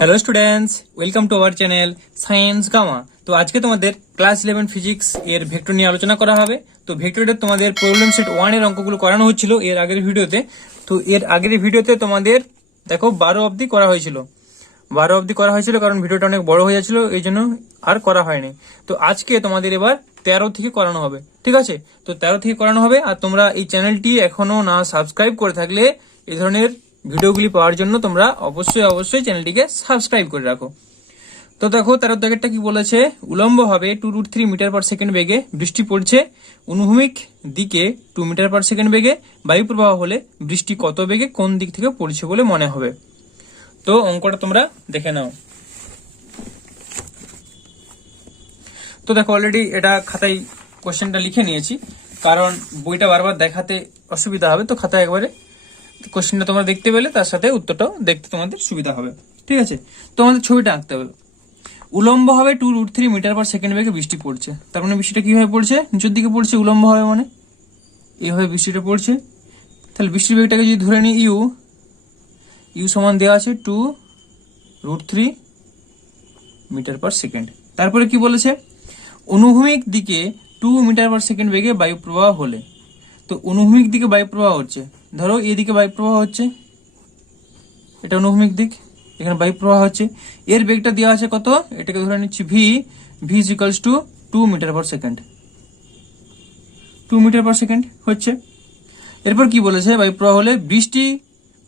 Hello students, welcome to our channel science gamma. তো আজকে তোমাদের ক্লাস 11 ফিজিক্স এর ভেক্টর নিয়ে আলোচনা করা হবে। তো ভেক্টরের তোমাদের প্রবলেম সেট 1 এর অঙ্কগুলো করানো হচ্ছিল এর আগের ভিডিওতে। তো এর আগের ভিডিওতে তোমাদের দেখো 12 অবধি করা হয়েছিল, 12 অবধি করা হয়েছিল কারণ ভিডিওটা অনেক বড় হয়ে যাচ্ছিল, এই জন্য আর করা হয়নি। তো আজকে তোমাদের এবার 13 থেকে করানো হবে, ঠিক আছে? তো 13 থেকে করানো হবে। আর তোমরা এই চ্যানেলটি এখনো না সাবস্ক্রাইব করে থাকলে এই ধরনের ভিডিওগুলি পাওয়ার জন্য তোমরা অবশ্যই চ্যানেলটিকে সাবস্ক্রাইব করে রাখো। তো দেখো 13 দাগেরটা কি বলেছে, উলম্ব ভাবে 2√3 মিটার পার সেকেন্ড বেগে বৃষ্টি পড়ছে, অনুভূমিক দিকে 2 মিটার পার সেকেন্ড বেগে বায়ু প্রবাহ হলে বৃষ্টি কত বেগে কোন দিক থেকে পড়ছে বলে মনে হবে? তো অঙ্কটা তোমরা দেখে নাও। তো দেখো অলরেডি এটা খাতায় কোশ্চেনটা লিখে নিয়েছি, কারণ বইটা বারবার দেখাতে অসুবিধা হবে। তো খাতায় একবারে কোশ্চেনটা তোমরা দেখতে পেলে তার সাথে উত্তরটাও দেখতে তোমাদের সুবিধা হবে, ঠিক আছে? তো আমাদের ছবিটা আঁকতে হবে। উলম্ব হবে 2√3 মিটার পার সেকেন্ড বেগে বৃষ্টি পড়ছে, তার মানে বৃষ্টিটা কিভাবে পড়ছে? নিচের দিকে পড়ছে, উলম্ব হবে মানে এইভাবে বৃষ্টিটা পড়ছে। তাহলে বৃষ্টির বেগটাকে যদি ধরে নিই ইউ সমান দেওয়া আছে 2√3 মিটার পার সেকেন্ড। তারপরে কি বলেছে, অনুভূমিক দিকে 2 মিটার পার সেকেন্ড বেগে বায়ু প্রবাহ হলে। তো অনুভূমিক দিকে বায়ু প্রবাহ হচ্ছে, ধরো এদিকে বায়ু প্রবাহ হচ্ছে, এটা অনুভূমিক দিক, এখানে বায়ু প্রবাহ হচ্ছে, এর বেগটা দেওয়া আছে কত? এটাকে ধরে নিচ্ছি V is equals to 2 metre per second, 2 metre per second হচ্ছে। এরপর কি বলেছে, বায়ু প্রবাহ হলে বৃষ্টি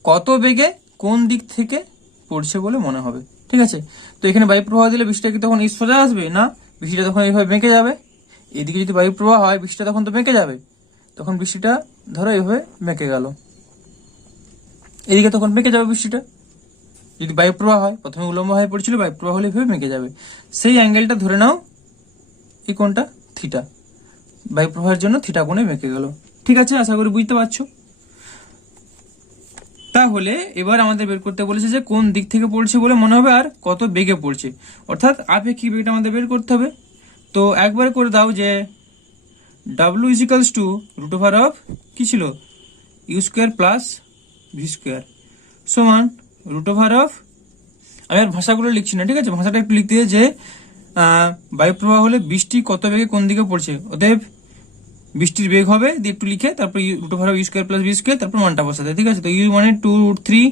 কত বেগে কোন দিক থেকে পড়ছে বলে মনে হবে, ঠিক আছে? তো এখানে বায়ু প্রবাহ দিলে বৃষ্টিটা কি তখন এই সোজা আসবে? না, বৃষ্টিটা তখন এইভাবে বেঁকে যাবে। এদিকে যদি বায়ু প্রবাহ হয় বৃষ্টিটা তখন তো বেঁকে যাবে, তখন বৃষ্টিটা ধরো এইভাবে বেঁকে গেল, এদিকে তখন বেঁকে যাবে বৃষ্টিটা। যদি বায়ু প্রবাহ হয়, প্রথমে উলম্ব হয়ে পড়ছিল, বায়ু প্রবাহ হলে এইভাবে বেঁকে যাবে। সেই অ্যাঙ্গেলটা ধরে নাও, এই কোণটা থিটা, বায়ু প্রবাহের জন্য থিটা কোণে বেঁকে গেল, ঠিক আছে? আশা করি বুঝতে পারছো। তাহলে এবার আমাদের বের করতে বলেছে যে কোন দিক থেকে পড়ছে বলে মনে হবে আর কত বেগে পড়ছে, অর্থাৎ আপেক্ষিক বেগটা আমাদের বের করতে হবে। তো একবার করে দাও যে W is equals to root over of কি ছিল, U square plus V square সমান রুট ওভার অফ, আমি আর ভাষাগুলো লিখছি না, ঠিক আছে? ভাষাটা একটু লিখতে যে বায়ু প্রবাহ হলে বৃষ্টি কত বেগে কোন দিকে পড়ছে, অতএব বৃষ্টির বেগ হবে দিয়ে একটু লিখে তারপর root over of U square plus V square, তারপর মানটা বসাতে, ঠিক আছে? তো ইউ মানে 2√3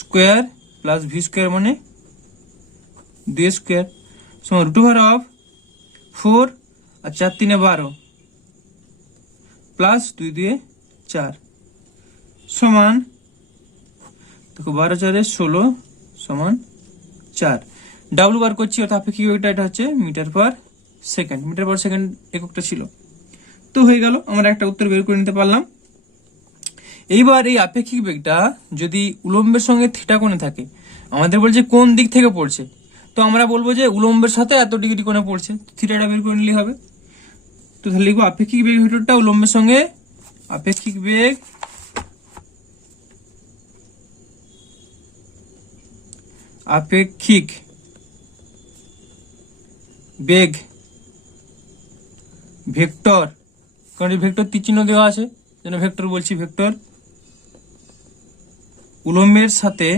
স্কোয়ার প্লাস ভি স্কোয়ার মানে 2 স্কোয়ার সমান রুট ওভার অফ 4 আর 4 3 12 প্লাস 2 2 4 সমান দেখো 12 4 16 সমান 4। ডাব্লু বার করছি, অর্থাৎ আপেক্ষিক বেগটা এটা হচ্ছে metre per second, metre per second এককটা ছিল। তো হয়ে গেল, আমরা একটা উত্তর বের করে নিতে পারলাম। এইবার এই আপেক্ষিক বেগটা যদি উলম্বের সঙ্গে থিটা কোণে থাকে, আমাদের বলছে কোন দিক থেকে পড়ছে, তো আমরা বলবো যে উলম্বের সাথে এত ডিগ্রি কোণে পড়ছে, থিটাটা বের করে নিলেই হবে। তো তাহলে লিখবো আপেক্ষিক বেগ ভেক্টরটা উলম্বের সঙ্গে আপেক্ষিক বেগ আপেক্ষিক বেগ ভেক্টর, কারণ এই ভেক্টর তীরচিহ্ন দেওয়া আছে যেন ভেক্টর বলছি, ভেক্টর উলম্বের সাথে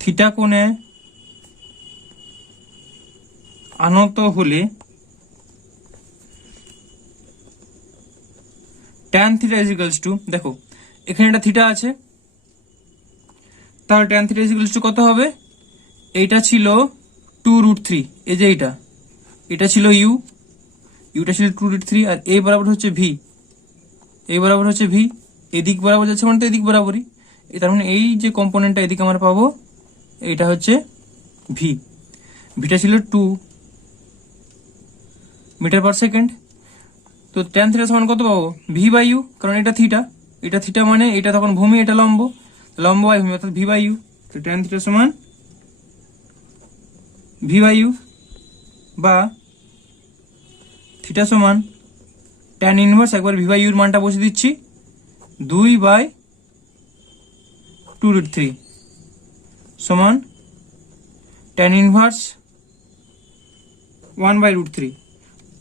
থিটা কোণে আনত হলে tan theta is equals two, দেখো এখানে একটা থিটা আছে, তাহলে tan theta is equals two কত হবে? এইটা ছিল 2√3, এই যে এটা ছিল ইউটা ছিল 2√3, আর এই বরাবর হচ্ছে ভি, এই বরাবর হচ্ছে ভি, এদিক বরাবর যাচ্ছে মানে তো এদিক বরাবরই, তার মানে এই যে কম্পোনেন্টটা এদিকে আমরা পাবো এইটা হচ্ছে ভিটা ছিল 2 মিটার পার সেকেন্ড। তো tan থিটা সমান কত পাবো? ভি বাই ইউ, কারণ এটা থিটা মানে এটা তখন ভূমি, এটা লম্ব বাই ভূমি, অর্থাৎ ভি বাই ইউ। তো tan থিটা সমান ভি বাই ইউ, বা থিটা সমান tan ইনভার্স, একবার ভি বাই ইউর মানটা বসে দিচ্ছি 2/2√3 সমান tan ইনভার্স 1/√3।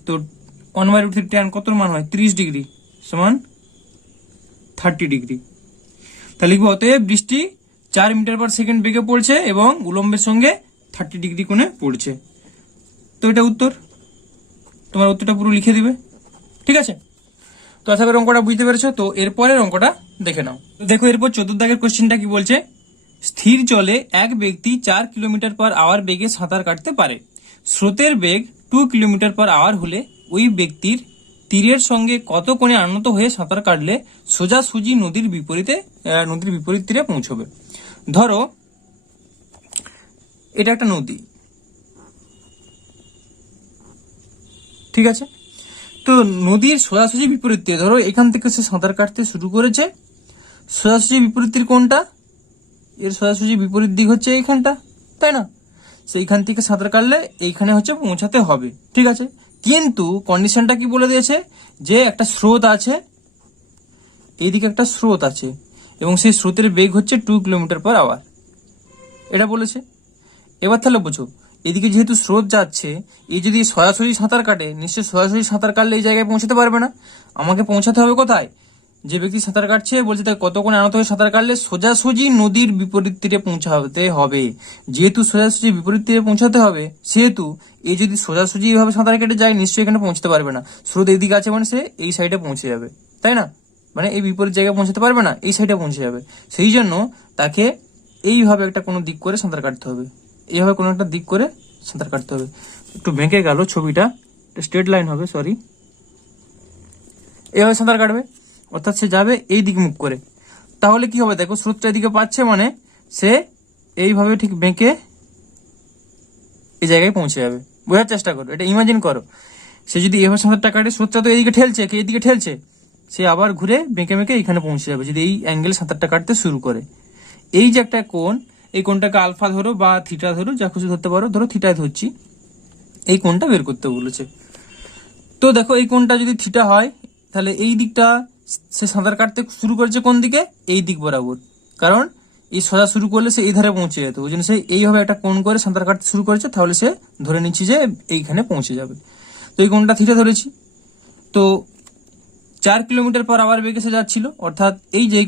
তো 1/√3 tan কত মান হয়? 30 ডিগ্রি সমান 30 ডিগ্রি। তাহলে লিখবো অতএব বৃষ্টি 4 মিটার পার সেকেন্ড বেগে পড়ছে এবং উলম্বের সঙ্গে 30 ডিগ্রি কোণে পড়ছে। তো এটা উত্তর, তোমার উত্তরটা পুরো লিখে দিবে। ঠিক আছে, তো আশা করি অঙ্কটা বুঝতে পেরেছো। তো এরপরের অঙ্কটা দেখে নাও। তো দেখো এরপর 14 দাগের কোশ্চেনটা কি বলছে, স্থির জলে এক ব্যক্তি 4 কিলোমিটার পার আওয়ার বেগে সাঁতার কাটতে পারে। স্রোতের বেগ 2 কিলোমিটার পার আওয়ার হলে ওই ব্যক্তির তীরের সঙ্গে কত কোণে আনত হয়ে সাঁতার কাটলে সোজাসুজি নদীর বিপরীত তীরে পৌঁছবে। ধরো এটা একটা নদী, ঠিক আছে, তো নদীর সোজাসুজি বিপরীত তীরে, ধরো এখান থেকে সে সাঁতার কাটতে শুরু করেছে, সোজাসুজি বিপরীত তীর কোনটা, এর সোজাসুজি বিপরীত দিক হচ্ছে এইখানটা, তাই না, সেইখান থেকে সাঁতার কাটলে এইখানে হচ্ছে পৌঁছাতে হবে। ঠিক আছে, কিন্তু কন্ডিশনটা কি বলে দিয়েছে, যে একটা স্রোত আছে, এইদিকে একটা স্রোত আছে এবং সেই স্রোতের বেগ হচ্ছে 2 কিলোমিটার পার আওয়ার, এটা বলেছে। এবার তাহলে বোঝো, এদিকে যেহেতু স্রোত যাচ্ছে, এই যদি সরাসরি সাঁতার কাটে, নিশ্চয়ই সরাসরি সাঁতার কাটলে এই জায়গায় পৌঁছাতে পারবে না, আমাকে পৌঁছাতে হবে কোথায়, যে ব্যক্তি সাঁতার কাটছে বলছে তাই কত কোণে আনত হয়ে সাঁতার কাটলে সোজাসুজি নদীর বিপরীত তীরে পৌঁছাতে হবে। যেহেতু সোজাসুজি বিপরীত তীরে পৌঁছাতে হবে, সেহেতু এই যদি সোজাসুজি এইভাবে সাঁতার কেটে যায়, নিশ্চয়ই এখানে পৌঁছতে পারবে না, স্রোত এইদিকে আছে মানে সে এই সাইডে পৌঁছে যাবে, তাই না, মানে এই বিপরীত জায়গায় পৌঁছাতে পারবে না, এই সাইডে পৌঁছে যাবে। সেই জন্য তাকে এইভাবে একটা কোনো দিক করে সাঁতার কাটতে হবে, এইভাবে কোনো একটা দিক করে সাঁতার কাটতে হবে। একটু বেঁকে গেল ছবিটা, স্ট্রেট লাইন হবে, সরি, এইভাবে সাঁতার কাটবে, অর্থাৎ সে যাবে এই দিক মুখ করে। তাহলে কি হবে, দেখো স্রোতটা এদিকে পাচ্ছে মানে সে এইভাবে ঠিক বেঁকে এই জায়গায় পৌঁছে যাবে। বোঝার চেষ্টা করো, এটা ইমাজিন করো, সে যদি এইভাবে সাঁতারটা কাটে, স্রোতটা তো এইদিকে ঠেলছে, কে এইদিকে ঠেলছে, সে আবার ঘুরে বেঁকে বেঁকে এইখানে পৌঁছে যাবে যদি এই অ্যাঙ্গেলে সাঁতারটা কাটতে শুরু করে। এই যে একটা কোণ, এই কোণটাকে আলফা ধরো বা থিটা ধরো, যা খুশি ধরতে পারো, ধরো থিটায় ধরছি, এই কোণটা বের করতে বলেছে। তো দেখো এই কোণটা যদি থিটা হয়, তাহলে এই দিকটা সে সাঁতার কাটতে শুরু করেছে কোন দিকে, এই দিক বরাবর, কারণ এই সোজা শুরু করলে সে এই ধারে পৌঁছে যেত, ওই জন্য সে এইভাবে একটা কোণ করে সাঁতার কাটতে শুরু করেছে, তাহলে সে ধরে নিচ্ছি যে এইখানে পৌঁছে যাবে। তো এই কোণটা থিটা ধরেছি। তো 4 কিলোমিটার পার আওয়ার বেগে সে যাচ্ছিল, অর্থাৎ এই যে এই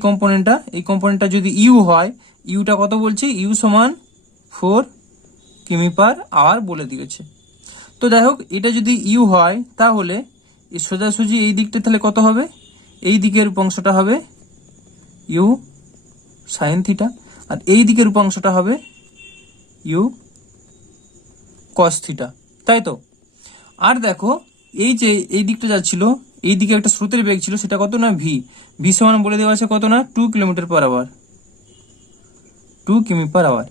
কম্পোনেন্টটা যদি ইউ হয়, ইউটা কত বলছি, ইউ সমান 4 কিমি পার আওয়ার বলে দিয়েছে। তো যাই হোক, এটা যদি ইউ হয় তাহলে এই সোজাসুজি এই দিকটা তাহলে কত হবে, এই দিকের উপাংশটা হবে ইউ সাইন থিটা, আর এই দিকের উপাংশটা হবে ইউ কস থিটা, তাই তো। আর দেখো এই যে এই দিকটা যাচ্ছিল, এই দিকে একটা স্রোতের বেগ ছিল, সেটা কত না ভি, ভি সমান বলে দেওয়া আছে কত না 2 কিলোমিটার পার আওয়ার, 2 কিমি পার আওয়ার।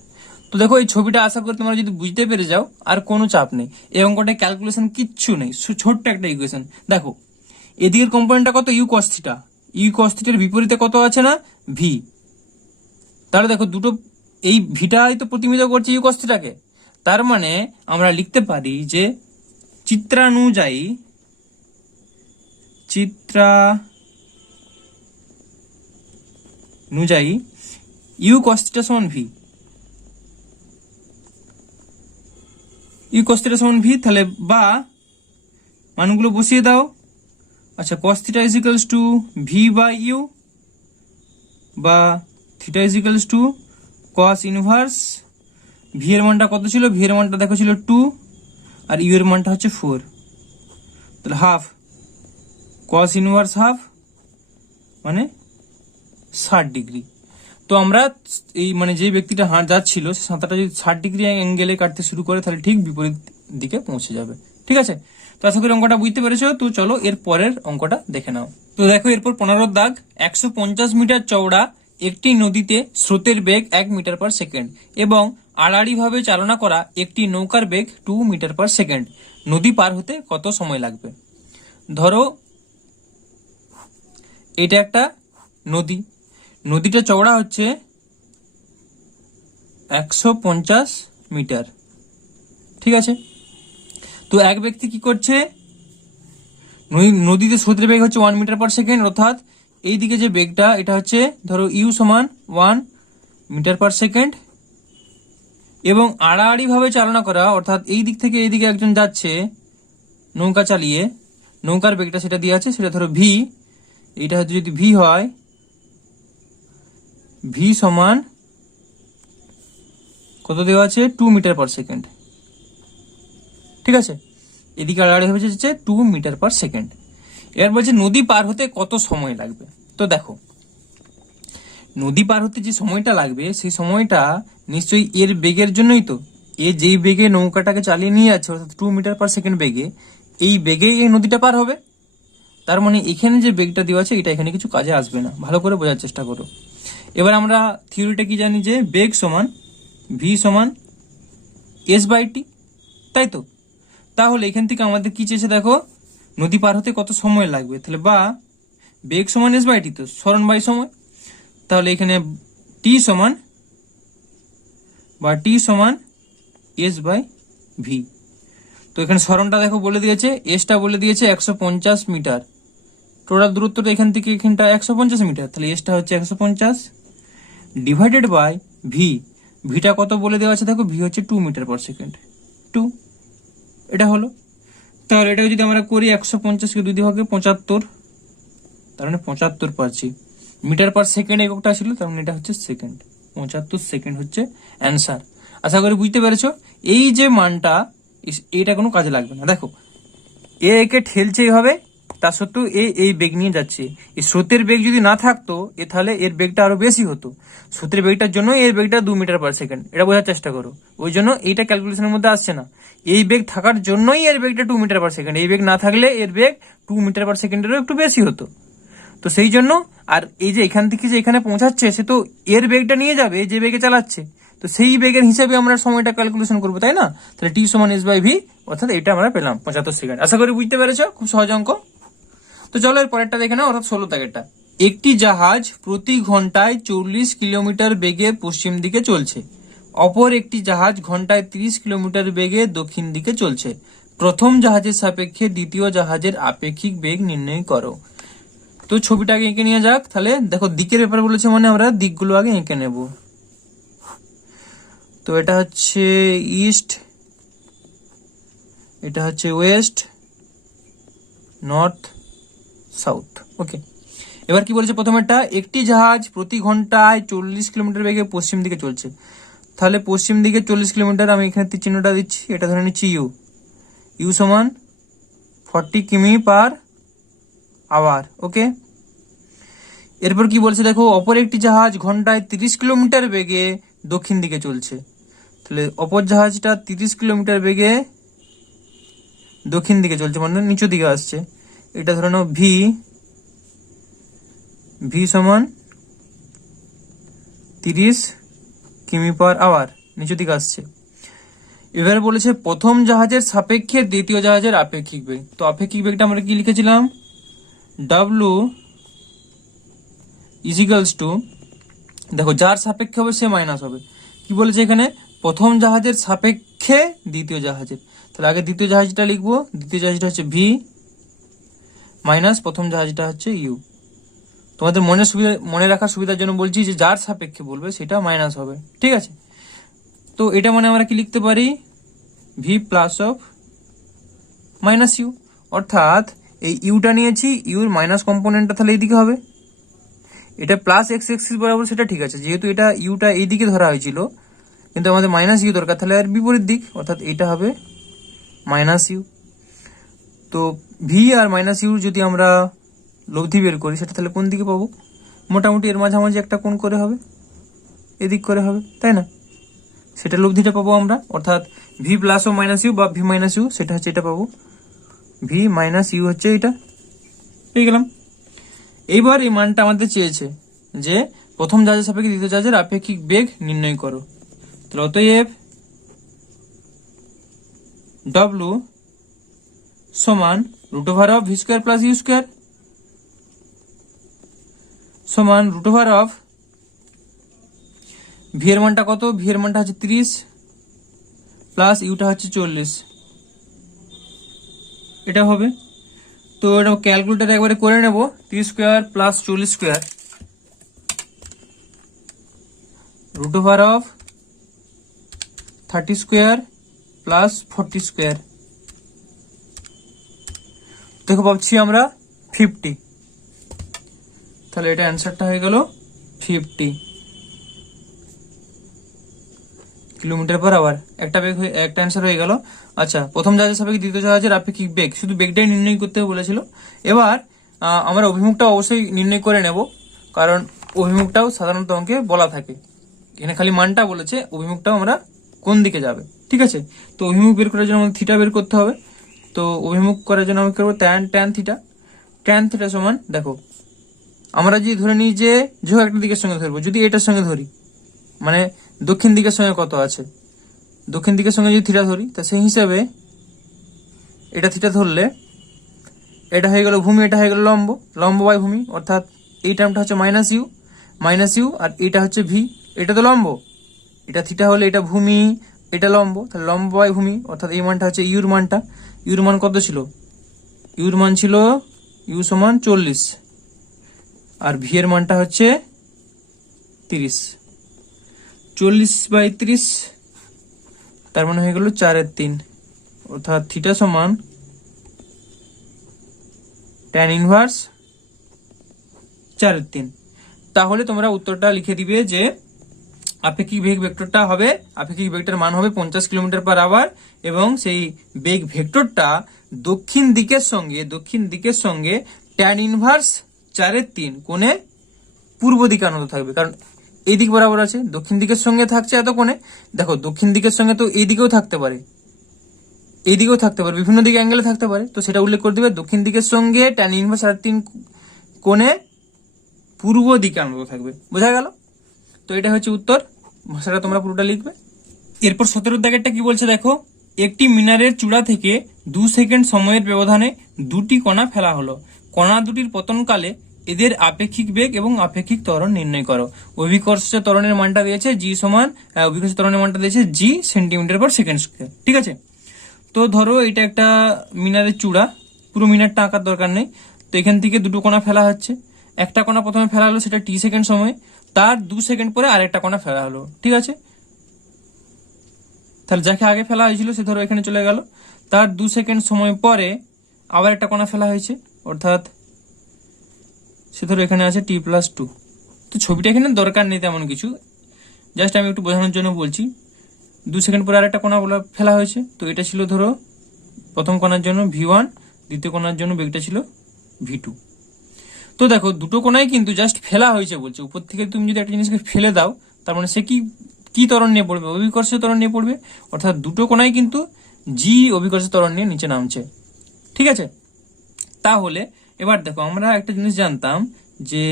তো দেখো এই ছবিটা আশা করি তোমরা যদি বুঝতে পেরে যাও, আর কোনো চাপ নেই, এই অঙ্কটা ক্যালকুলেশন কিচ্ছু নেই, ছোট্ট একটা ইকুয়েশন। দেখো এদিকের কম্পোনেন্টটা কত, ইউ কস থিটা, ইউ কস থিটার বিপরীতে কত আছে না ভি, তাহলে দেখো দুটো এই ভিটাই তো প্রতিনিধিত্ব করছে ইউ কস থিটাকে, তার মানে আমরা লিখতে পারি যে চিত্রানুযায়ী ইউ কস থিটা সমান ভি, ইউ কস থিটা সমান ভি, তাহলে বা মানগুলো বসিয়ে দাও। আচ্ছা, cos theta is equals to v by u, বা theta is equals to cos inverse, v এর মানটা কত ছিল, ভি এর মানটা দেখো ছিল 2, আর ইউ এর মানটা হচ্ছে 4, তাহলে হাফ কস ইনভার্স হাফ মানে 60 ডিগ্রি। তো আমরা এই মানে যে ব্যক্তিটা যাচ্ছিল, সে সাঁতারটা যদি 60 ডিগ্রি অ্যাঙ্গেলে কাটতে শুরু করে, তাহলে ঠিক বিপরীত দিকে পৌঁছে যাবে। ঠিক আছে, তো আশা করি অঙ্কটা বুঝতে পেরেছো। তো চলো এর পরের অঙ্কটা দেখে নাও। তো দেখো এরপর 15 দাগ, 150 মিটার চওড়া একটি নদীতে স্রোতের বেগ 1 মিটার পার সেকেন্ড এবং আড়াআড়ি ভাবে চালনা করা একটি নৌকার বেগ 2 মিটার পার সেকেন্ড, নদী পার হতে কত সময় লাগবে। ধরো এটা একটা নদী, নদীটা চওড়া হচ্ছে 150 মিটার, ঠিক আছে। তো এক ব্যক্তি কি করছে, নদীতে স্রোতের বেগ হচ্ছে 1 মিটার পার সেকেন্ড, অর্থাৎ এইদিকে যে বেগটা এটা হচ্ছে ধরো ইউ সমান 1 মিটার পার সেকেন্ড, এবং আড়াআড়ি ভাবে চালনা করা, অর্থাৎ এই দিক থেকে এইদিকে একজন যাচ্ছে নৌকা চালিয়ে, নৌকার বেগটা সেটা দিয়ে আছে, সেটা ধরো ভি, এইটা হচ্ছে যদি ভি হয় ভি সমান কত দেওয়া আছে 2 মিটার পার সেকেন্ড। ঠিক আছে, এদিকে আর হচ্ছে 2 মিটার পার সেকেন্ড। এবার বলছে নদী পার হতে কত সময় লাগবে। তো দেখো, নদী পার হতে যে সময়টা লাগবে সেই সময়টা নিশ্চয়ই এর বেগের জন্যই তো। এ যেই বেগে নৌকাটাকে চালিয়ে নিয়ে যাচ্ছে অর্থাৎ 2 মিটার পার সেকেন্ড বেগে, এই বেগেই এই নদীটা পার হবে। তার মানে এখানে যে বেগটা দেওয়া আছে এটা এখানে কিছু কাজে আসবে না, ভালো করে বোঝার চেষ্টা করো। এবার আমরা থিওরিটা কি জানি যে বেগ সমান ভি সমান এস বাই টি, তাই তো। তাহলে এখান থেকে আমাদের কি চেয়েছে দেখো, নদী পার হতে কত সময় লাগবে, তাহলে বা বেগ সমান এস বাই টি, তো সরণ বাই সময়। তাহলে এখানে টি সমান এস বাই ভি। তো এখানে সরণটা দেখো বলে দিয়েছে, এসটা বলে দিয়েছে 150 মিটার, টোটাল দূরত্বটা এখান থেকে এখানটা 150 মিটার, তাহলে এসটা হচ্ছে 150 ডিভাইডেড বাই ভি। ভিটা কত বলে দেওয়া আছে দেখো, ভি হচ্ছে 2 মিটার পার সেকেন্ড, 2। এটা হলো। তাহলে এটাকে যদি আমরা করি 150কে 2 দিয়ে ভাগে 75, তার মানে 75 পাচ্ছি। মিটার পার সেকেন্ড এককটা ছিল, তার মানে এটা হচ্ছে সেকেন্ড, 75 সেকেন্ড হচ্ছে অ্যান্সার। আশা করি বুঝতে পেরেছো। এই যে মানটা, এটা কোনো কাজে লাগবে না। দেখো, একে ঠেলছে এইভাবে, তা সত্ত্বেও এই বেগ নিয়ে যাচ্ছে। এই স্রোতের বেগ যদি না থাকতো তাহলে এর বেগটা আরো বেশি হতো। স্রোতের বেগটার জন্য এর বেগটা 2 মিটার পার সেকেন্ড, এটা বোঝার চেষ্টা করো। ওই জন্য এইটা ক্যালকুলেশনের মধ্যে আসছে না। এই বেগ থাকার জন্যই এর বেগটা 2 মিটার পার সেকেন্ড, এই বেগ না থাকলে এর বেগ 2 মিটার পার সেকেন্ডেরও একটু বেশি হতো। তো সেই জন্য, আর এই যে এখান থেকে যে এখানে পৌঁছাচ্ছে সে তো এর বেগটা নিয়ে যাবে যে বেগে চালাচ্ছে, তো সেই বেগের হিসাবে আমরা সময়টা ক্যালকুলেশন করবো, তাই না। তাহলে টি সমান এস বাই ভি, অর্থাৎ এটা আমরা পেলাম 75 সেকেন্ড। আশা করি বুঝতে পেরেছো, খুব সহজ অঙ্ক। তো চলো এর পরেরটা দেখে নাও, অর্থাৎ 16 দাগেরটা। একটি জাহাজ প্রতি ঘন্টায় 40 কিলোমিটার বেগে পশ্চিম দিকে চলছে, অপর একটি জাহাজ ঘন্টায় 30 কিলোমিটার বেগে দক্ষিণ দিকে চলছে। প্রথম জাহাজের সাপেক্ষে দ্বিতীয় জাহাজের আপেক্ষিক বেগ নির্ণয় করো। তো ছবিটাকে এঁকে নিয়ে যাক। তাহলে দেখো, দিকের ব্যাপার বলেছে মানে আমরা দিকগুলো আগে এঁকে নেব। তো এটা হচ্ছে ইস্ট, এটা হচ্ছে ওয়েস্ট, নর্থ, সাউথ। ওকে, এবার কি বলেছে প্রথমেরটা, একটি জাহাজ প্রতি ঘন্টায় 40 কিলোমিটার বেগে পশ্চিম দিকে চলছে। তাহলে পশ্চিম দিকে 40 কিলোমিটার, আমি এখানে চিহ্নটা দিচ্ছি, এটা ধরে নিচ্ছি ইউ। ইউ সমান 40 কিমি পার আওয়ার। ওকে, এরপর কি বলছে দেখো, অপর একটি জাহাজ ঘন্টায় 30 কিলোমিটার বেগে দক্ষিণ দিকে চলছে। তাহলে অপর জাহাজটা 30 কিলোমিটার বেগে দক্ষিণ দিকে চলছে, মানে নিচু দিকে আসছে। এটা ধরে নাও ভি, ভি সমান 30 কিমি পার আওয়ার, নিচু দিকে আসছে। এবারে বলেছে প্রথম জাহাজের সাপেক্ষে দ্বিতীয় জাহাজের আপেক্ষিক বেগ। তো আপেক্ষিক বেগটা আমরা কি লিখেছিলাম, ডাব্লু ইজিক্যালস টু, দেখো যার সাপেক্ষে হবে সে মাইনাস হবে। কি বলেছে এখানে, প্রথম জাহাজের সাপেক্ষে দ্বিতীয় জাহাজের। তাহলে আগে দ্বিতীয় জাহাজটা লিখবো, দ্বিতীয় জাহাজটা হচ্ছে ভি মাইনাস প্রথম জাহাজটা হচ্ছে ইউ। তোমাদের মনে রাখার সুবিধার জন্য বলছি যে যার সাপেক্ষে বলবে সেটা মাইনাস হবে, ঠিক আছে। তো এটা মানে আমরা কি লিখতে পারি, V plus of minus U, অর্থাৎ এই ইউটা নিয়েছি, ইউর মাইনাস কম্পোনেন্টটা তাহলে এইদিকে হবে। এটা প্লাস এক্স এক্সিস বরাবর, সেটা ঠিক আছে, যেহেতু এটা ইউটা এইদিকে ধরা হয়েছিল কিন্তু আমাদের মাইনাস ইউ দরকার, তাহলে আর বিপরীত দিক, অর্থাৎ এটা হবে মাইনাস ইউ। তো ভি আর মাইনাস ইউ যদি আমরা লব্ধি বের করি সেটা তাহলে কোন দিকে পাবো, মোটামুটি এর মাঝামাঝি একটা কোণ করে হবে, এদিক করে হবে, তাই না। সেটা লব্ধিটা পাবো আমরা, অর্থাৎ ভি প্লাস ও মাইনাস ইউ বা ভি মাইনাস ইউ, সেটা হচ্ছে এটা পাবো, ভি মাইনাস ইউ হচ্ছে এটা, পেয়ে গেলাম। এইবার এই মানটা আমাদের চেয়েছে যে প্রথম জাহাজের সাপেক্ষে দ্বিতীয় জাহাজের আপেক্ষিক বেগ নির্ণয় করো। তাহলে অতএব ডব্লু সমান root over of V square plus U square সমান রুট ওভার অফ ভি এর মানটা কত, ভি এর মানটা হচ্ছে 30 প্লাস ইউটা হচ্ছে 40, এটা হবে। তো এটা ক্যালকুলেটার একবারে করে নেব, 30 square plus 40 square root over of 30 square plus 40 square, দেখো পাচ্ছি আমরা 50। তাহলে এটা অ্যান্সারটা হয়ে গেল 50। Kilometre per hour. একটা বেগ একটা অ্যান্সার হয়ে গেল। আচ্ছা, প্রথম জাহাজের সাপেক্ষে দ্বিতীয় জাহাজের আপেক্ষিক বেগ, শুধু বেগটাই নির্ণয় করতে বলেছিল। এবার আমরা অভিমুখটা অবশ্যই নির্ণয় করে নেব, কারণ অভিমুখটাও সাধারণত অঙ্কে বলা থাকে। এখানে খালি মানটা বলেছে, অভিমুখটাও আমরা কোন দিকে যাবে। ঠিক আছে, তো অভিমুখ বের করার জন্য আমাদের থিটা বের করতে হবে। তো অভিমুখ করার জন্য আমি করবো ট্যান থিটা। ট্যান থিটা সমান, দেখো আমরা যদি ধরে নিই যে একটা দিকের সঙ্গে ধরবো, যদি এটার সঙ্গে ধরি, মানে দক্ষিণ দিকের সঙ্গে কত আছে, দক্ষিণ দিকের সঙ্গে যদি থিটা ধরি, তা সেই হিসাবে এটা থিটা ধরলে এটা হয়ে গেল ভূমি, এটা হয়ে গেল লম্ব, লম্ব বাই ভূমি, অর্থাৎ এই টার্মটা হচ্ছে মাইনাস ইউ, আর এটা হচ্ছে ভি। এটা তো লম্ব, এটা থিটা হলে এটা ভূমি, এটা লম্ব, তাহলে লম্ব বাই ভূমি, অর্থাৎ এই মানটা হচ্ছে ইউর মানটা। ইউর মান কত ছিল? ইউর মান ছিল ইউ সমান 40, আর ভি এর মানটা হচ্ছে 30। 40/30, তার মানে হয়ে গেল 4/3, অর্থাৎ থিটা সমান tan ইনভার্স 4/3। তাহলে তোমরা উত্তরটা লিখে দিবে যে আপেক্ষিক বেগ ভেক্টরটা হবে, আপেক্ষিক বেগটার মান হবে 50 কিলোমিটার পার আওয়ার, এবং সেই বেগ ভেক্টরটা দক্ষিণ দিকের সঙ্গে tan ইনভার্স 4/3 কোণে পূর্ব দিকে আনত থাকবে। কারণ এই দিক বরাবর আছে, দক্ষিণ দিকের সঙ্গে থাকছে এত কোণে। দেখো দক্ষিণ দিকের সঙ্গে তো এই দিকেও থাকতে পারে, এই দিকেও থাকতে পারে, বিভিন্ন দিকে অ্যাঙ্গেলে থাকতে পারে, তো সেটা উল্লেখ করে দিবে। দক্ষিণ দিকের সঙ্গে tan ইনভার্স 4/3 কোণে পূর্ব দিকে আনত থাকবে। বোঝা গেল? তো এটা হচ্ছে উত্তর, ভাষাটা তোমরা পুরোটা লিখবে। এরপর 17 দাগেরটা কি বলছে দেখো, একটি মিনারের চূড়া থেকে 2 সেকেন্ড সময়ের ব্যবধানে দুটি কণা ফেলা হলো। কণা দুটির পতনকালে এদের আপেক্ষিক বেগ এবং আপেক্ষিক ত্বরণ নির্ণয় করো। অভিকর্ষ ত্বরণের মানটা দিয়েছে জি সমান, অভিকর্ষ ত্বরণের মানটা দিয়েছে জি সেন্টিমিটার পার সেকেন্ড স্কয়ার। ঠিক আছে, তো ধরো এটা একটা মিনারের চূড়া, পুরো মিনারটা আঁকার দরকার নেই। তো এখান থেকে দুটো কণা ফেলা হচ্ছে, একটা কণা প্রথমে ফেলা হলো সেটা টি সেকেন্ড সময়, তার 2 সেকেন্ড পরে আরেকটা কণা ফেলা হলো। ঠিক আছে, তাহলে যাকে আগে ফেলা হয়েছিল সে ধরো এখানে চলে গেল, তার 2 সেকেন্ড সময় পরে আবার একটা কণা ফেলা হয়েছে, অর্থাৎ সে ধরো এখানে আছে t+2। তো ছবিটা এখানে দরকার নেই তেমন কিছু, জাস্ট আমি একটু বোঝানোর জন্য বলছি। 2 সেকেন্ড পরে আরেকটা কণা ফেলা হয়েছে, তো এটা ছিল ধরো প্রথম কণার জন্য v1, দ্বিতীয় কণার জন্য বেগটা ছিল v2। তো দেখো দুটো কোণাই কিন্তু জাস্ট ফেলা হয়েছে বলছে। উপর থেকে তুমি যদি একটা জিনিসকে ফেলে দাও, তার মানে সে কি ত্বরণ নিয়ে পড়বে? অভিকর্ষ ত্বরণ নিয়ে পড়বে, অর্থাৎ দুটো কোণাই কিন্তু জি অভিকর্ষ ত্বরণ নিয়ে নিচে নামছে। ঠিক আছে, তাহলে এবার দেখো আমরা একটা জিনিস জানতাম যে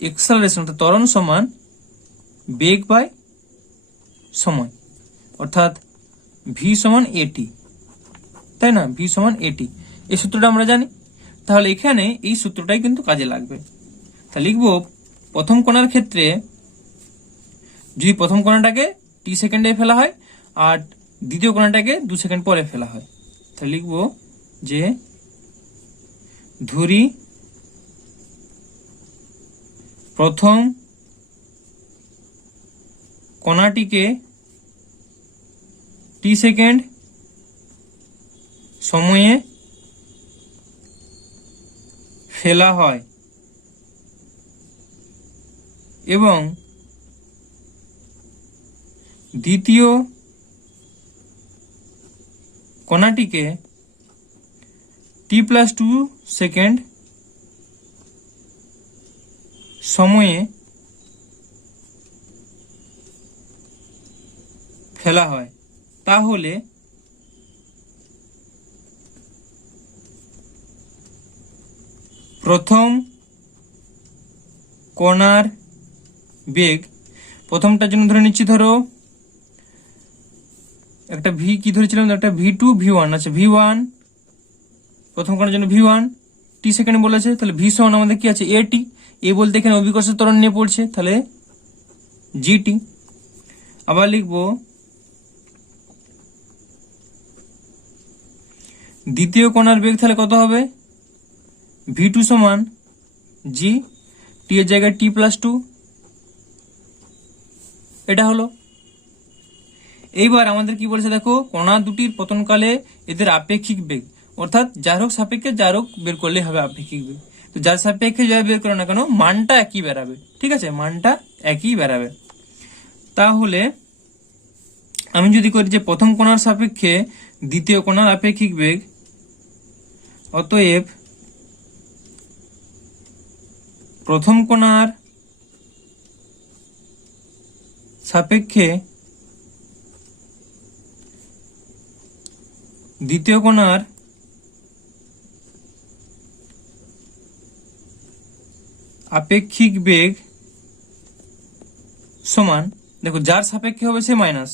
এক্সেলারেশন অর্থাৎ ত্বরণ সমান বেগ বাই সময়, অর্থাৎ ভি সমান এটি, তাই না? ভি সমান এটি, এই সূত্রটা আমরা জানি। তাহলে এখানে এই সূত্রটাই কিন্তু কাজে লাগবে। তা লিখবো প্রথম কোণার ক্ষেত্রে যদি প্রথম কোণাটাকে টি সেকেন্ডে ফেলা হয় আর দ্বিতীয় কোণাটাকে 2 সেকেন্ড পরে ফেলা হয়, তাহলে লিখবো যে ধরি প্রথম কোণাটিকে টি সেকেন্ড সময়ে ফেলা হয় এবং দ্বিতীয় কণাটিকে t+2 সেকেন্ড সময়ে ফেলা হয়। তাহলে প্রথম কণার বেগ, প্রথমটার জন্য ধরে নিচ্ছি ধরো একটা ভি কি ধরেছিলাম, একটা v2 v1, আচ্ছা v1 প্রথম কণার জন্য v1 টি সেকেন্ড বলেছে, তাহলে ভি সমান আমাদের কি আছে এটি, এ বলতে এখানে অভিকর্ষ ত্বরণ নিয়ে পড়ছে, তাহলে জিটি। আবার লিখবো দ্বিতীয় কণার বেগ, তাহলে কত হবে v2 সমান জি, টি এর জায়গায় t+2, এটা হলো। এইবার আমাদের কি বলেছে দেখো, কণা দুটির পতনকালে এদের আপেক্ষিক বেগ, অর্থাৎ যার হোক সাপেক্ষে যার হোক বের করলে হবে আপেক্ষিক বেগ। তো যার সাপেক্ষে যাই বের করো না কেন মানটা একই বেরাবে। ঠিক আছে, মানটা একই বেরাবে। তাহলে আমি যদি করি যে প্রথম কণার সাপেক্ষে দ্বিতীয় কণার আপেক্ষিক বেগ, অতএব প্রথম কণার সাপেক্ষে দ্বিতীয় কণার আপেক্ষিক বেগ সমান, দেখো যার সাপেক্ষে হবে সে মাইনাস,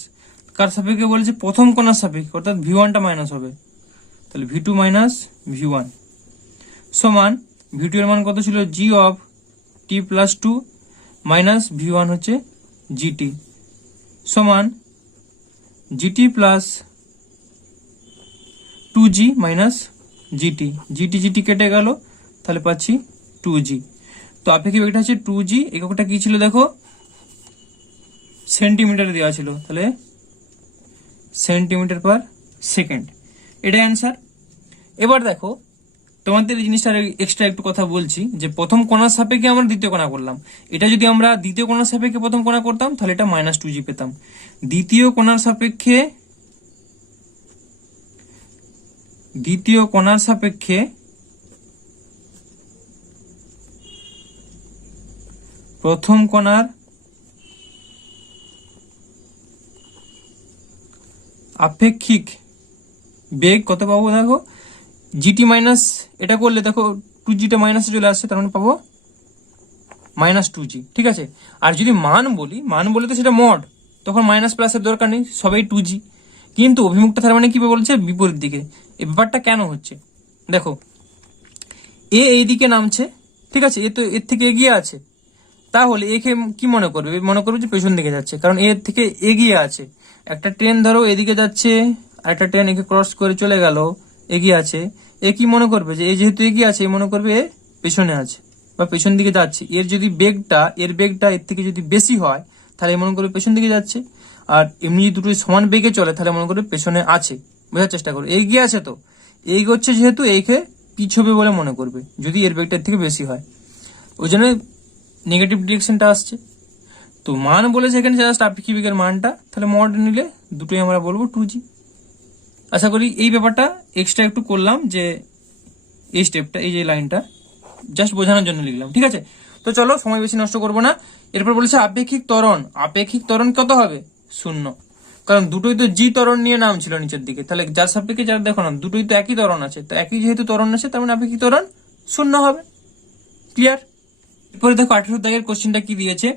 কার সাপেক্ষে বলেছে প্রথম কণার সাপেক্ষে, অর্থাৎ v1টা মাইনাস হবে, তাহলে v2 মাইনাস v1 সমান v2 এর মান কত ছিল, g of t plus 2 minus v1 হচ্ছে gt সমান gt plus 2g minus gt, gt কেটে গেল, তাহলে পাচ্ছি 2g। তো আপেক্ষিক বেগটা হচ্ছে 2g, এককটা কি ছিল দেখো সেন্টিমিটারে দেওয়া ছিল, তাহলে সেন্টিমিটার পার সেকেন্ড, এটা অ্যান্সার। এবার দেখো তোমাদের এই জিনিসটা এক্সট্রা একটু কথা বলছি, যে প্রথম কণার সাপেক্ষে আমরা দ্বিতীয় কণা করলাম, এটা যদি আমরা দ্বিতীয় কণার সাপেক্ষে প্রথম কণা করতাম তাহলে এটা মাইনাস 2g পেতাম। দ্বিতীয় কণার সাপেক্ষে প্রথম কণার আপেক্ষিক বেগ কত পাবো, দেখো জিটি মাইনাস, এটা করলে দেখো 2gটা মাইনাসে চলে আসছে, তার মানে পাবো মাইনাস 2g, ঠিক আছে। আর যদি মান বলি তো সেটা মড, তখন মাইনাস প্লাসের দরকার নেই, সবাই 2g। কিন্তু অভিমুখটা তার মানে কি বলছে, বিপরীত দিকে। এই ব্যাপারটা কেন হচ্ছে দেখো, এ এই দিকে নামছে, ঠিক আছে, এ তো এর থেকে এগিয়ে আছে, তাহলে একে কি মনে করবে যে পেছন দিকে যাচ্ছে, কারণ এর থেকে এগিয়ে আছে। একটা ট্রেন ধরো এদিকে যাচ্ছে, আর একটা ট্রেন একে ক্রস করে চলে গেল, এগিয়ে আছে, এ কি মনে করবে যে এ যেহেতু এগিয়ে আছে, মনে করবে এ পেছনে আছে বা পেছন দিকে যাচ্ছে। এর যদি বেগটা এর থেকে যদি বেশি হয় তাহলে মনে করবে পেছন দিকে যাচ্ছে, আর এমনি যদি দুটোই সমান বেগে চলে তাহলে মনে করবে পেছনে আছে। বোঝার চেষ্টা করো, এগিয়ে আছে তো এগোচ্ছে যেহেতু, একে পিছবে বলে মনে করবে যদি এর বেগটা এর থেকে বেশি হয়, ওই জন্য নেগেটিভ ডিরেকশনটা আসছে। তো মান বলেছে এখানে জাস্ট আপেক্ষিক বেগের মানটা, তাহলে মড নিলে দুটোই আমরা বলবো 2g। আশা করি এই ব্যাপারটা এক্সট্রা একটু করলাম, যে এই স্টেপটা, এই যে লাইনটা জাস্ট বোঝানোর জন্য লিখলাম, ঠিক আছে। তো চলো সময় বেশি নষ্ট করবো না। এরপর বলেছে আপেক্ষিক ত্বরণ কত হবে, 0, কারণ দুটোই তো জি ত্বরণ নিয়ে নাম ছিল নিচের দিকে, তাহলে যার সাপেক্ষে যার দেখো না দুটোই তো একই ত্বরণ আছে, তো একই যেহেতু ত্বরণ আছে তার মানে আপেক্ষিক ত্বরণ 0 হবে। ক্লিয়ার। এরপরে দেখো 18 দাগের কোশ্চেনটা কি দিয়েছে,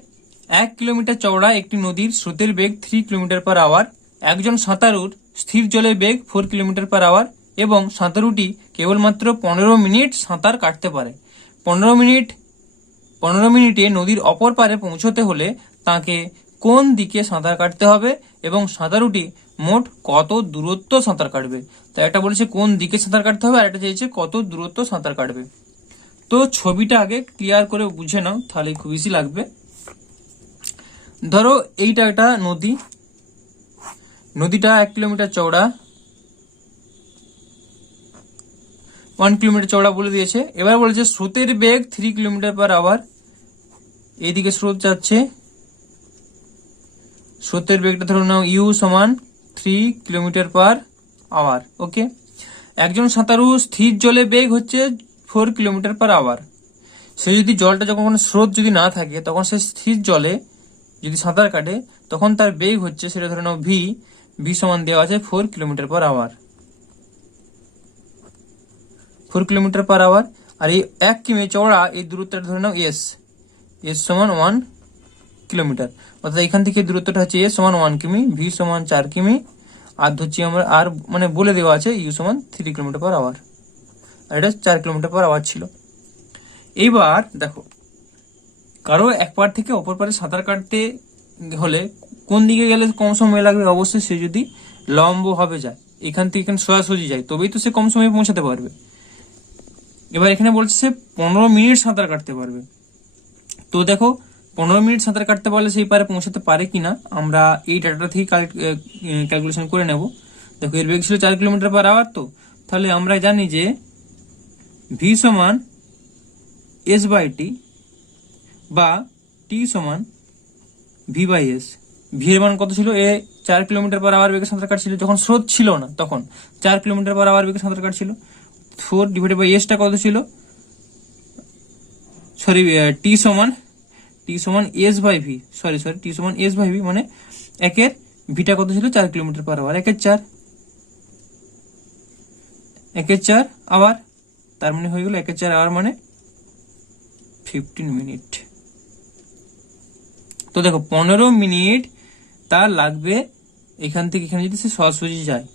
1 কিলোমিটার চওড়া একটি নদীর স্রোতের বেগ 3 কিলোমিটার পার আওয়ার, একজন সাঁতারুর স্থির জলের বেগ 4 কিলোমিটার পার আওয়ার এবং সাঁতারুটি কেবলমাত্র 15 মিনিট সাঁতার কাটতে পারে। 15 মিনিটে নদীর অপর পারে পৌঁছতে হলে তাকে কোন দিকে সাঁতার কাটতে হবে এবং সাঁতারুটি মোট কত দূরত্ব সাঁতার কাটবে। তাই একটা বলেছে কোন দিকে সাঁতার কাটতে হবে, আর একটা চেয়েছে কত দূরত্ব সাঁতার কাটবে। তো ছবিটা আগে ক্লিয়ার করে বুঝে নাও, তাহলে খুব ইজি লাগবে। ধরো এইটা একটা নদীটা 1 কিলোমিটার চওড়া, 1 কিলোমিটার চওড়া বলে দিয়েছে। এবার বলেছে স্রোতের বেগ 3 কিলোমিটার পার আওয়ার, এইদিকে স্রোত যাচ্ছে, স্রোতের বেগটা ধরো নাও ইউ সমান 3 কিলোমিটার পার আওয়ার। ওকে, একজন সাঁতারু স্থির জলে বেগ হচ্ছে 4 কিলোমিটার পার আওয়ার। সে যদি জলটা যখন স্রোত যদি না থাকে তখন সে স্থির জলে যদি সাঁতার কাটে তখন তার বেগ হচ্ছে, সেটা ধরে নাও ভি সমান দেওয়া আছে 4 kilometre per hour, 4 kilometre per hour. আর এই 1 কিমি চওড়া এই দূরত্বটা ধরে নাও এস সমান 1 কিলোমিটার, অর্থাৎ এখান থেকে দূরত্বটা হচ্ছে এস সমান 1 কিমি, ভি সমান 4 কিমি, আর ধরছি আমরা আর মানে বলে দেওয়া আছে ইউ সমান 3 কিলোমিটার পার আওয়ার, আর এটা 4 কিলোমিটার পার আওয়ার ছিল। এইবার দেখো কারো এক পার থেকে অপর পারে সাঁতার কাটতে হলে কোন দিকে গেলে কম সময় লাগবে, অবশ্যই সে যদি লম্ব ভাবে যায়, এখান থেকে এখানে সোজাসুজি যায় তবেই তো সে কম সময়ে পৌঁছাতে পারবে। এবার এখানে বলছে সে 15 মিনিট সাঁতার কাটতে পারবে। তো দেখো 15 মিনিট সাঁতার কাটতে পারলে সেই পারে পৌঁছাতে পারে কিনা আমরা এই ডাটাটা থেকে ক্যালকুলেশন করে নেব। দেখো এর বেগ ছিল 4 কিলোমিটার পার আওয়ার, তো তাহলে আমরা জানি যে ভি সমান এস বাই টি বা টি সমান ভি বাই এস। ভি এর মান কত ছিল, এ 4 কিলোমিটার পার আওয়ার বেগে সাঁতার কাটছিল, যখন স্রোত ছিল না তখন 4 কিলোমিটার পার আওয়ার বেগে সাঁতার কাটছিল। 4 ডিভাইডেড বাই এসটা কত ছিল, সরি টি সমান এস বাই ভি, টি সমান এস বাই ভি, মানে একের ভিটা কত ছিল 4 কিলোমিটার পার আওয়ার, একের 4 আওয়ার, তার মানে হয়ে গেল 1/4 আওয়ার মানে 15 মিনিট। তো দেখো 15 মিনিট তার লাগবে এখান থেকে এখানে যদি সে সরাসরি যায়,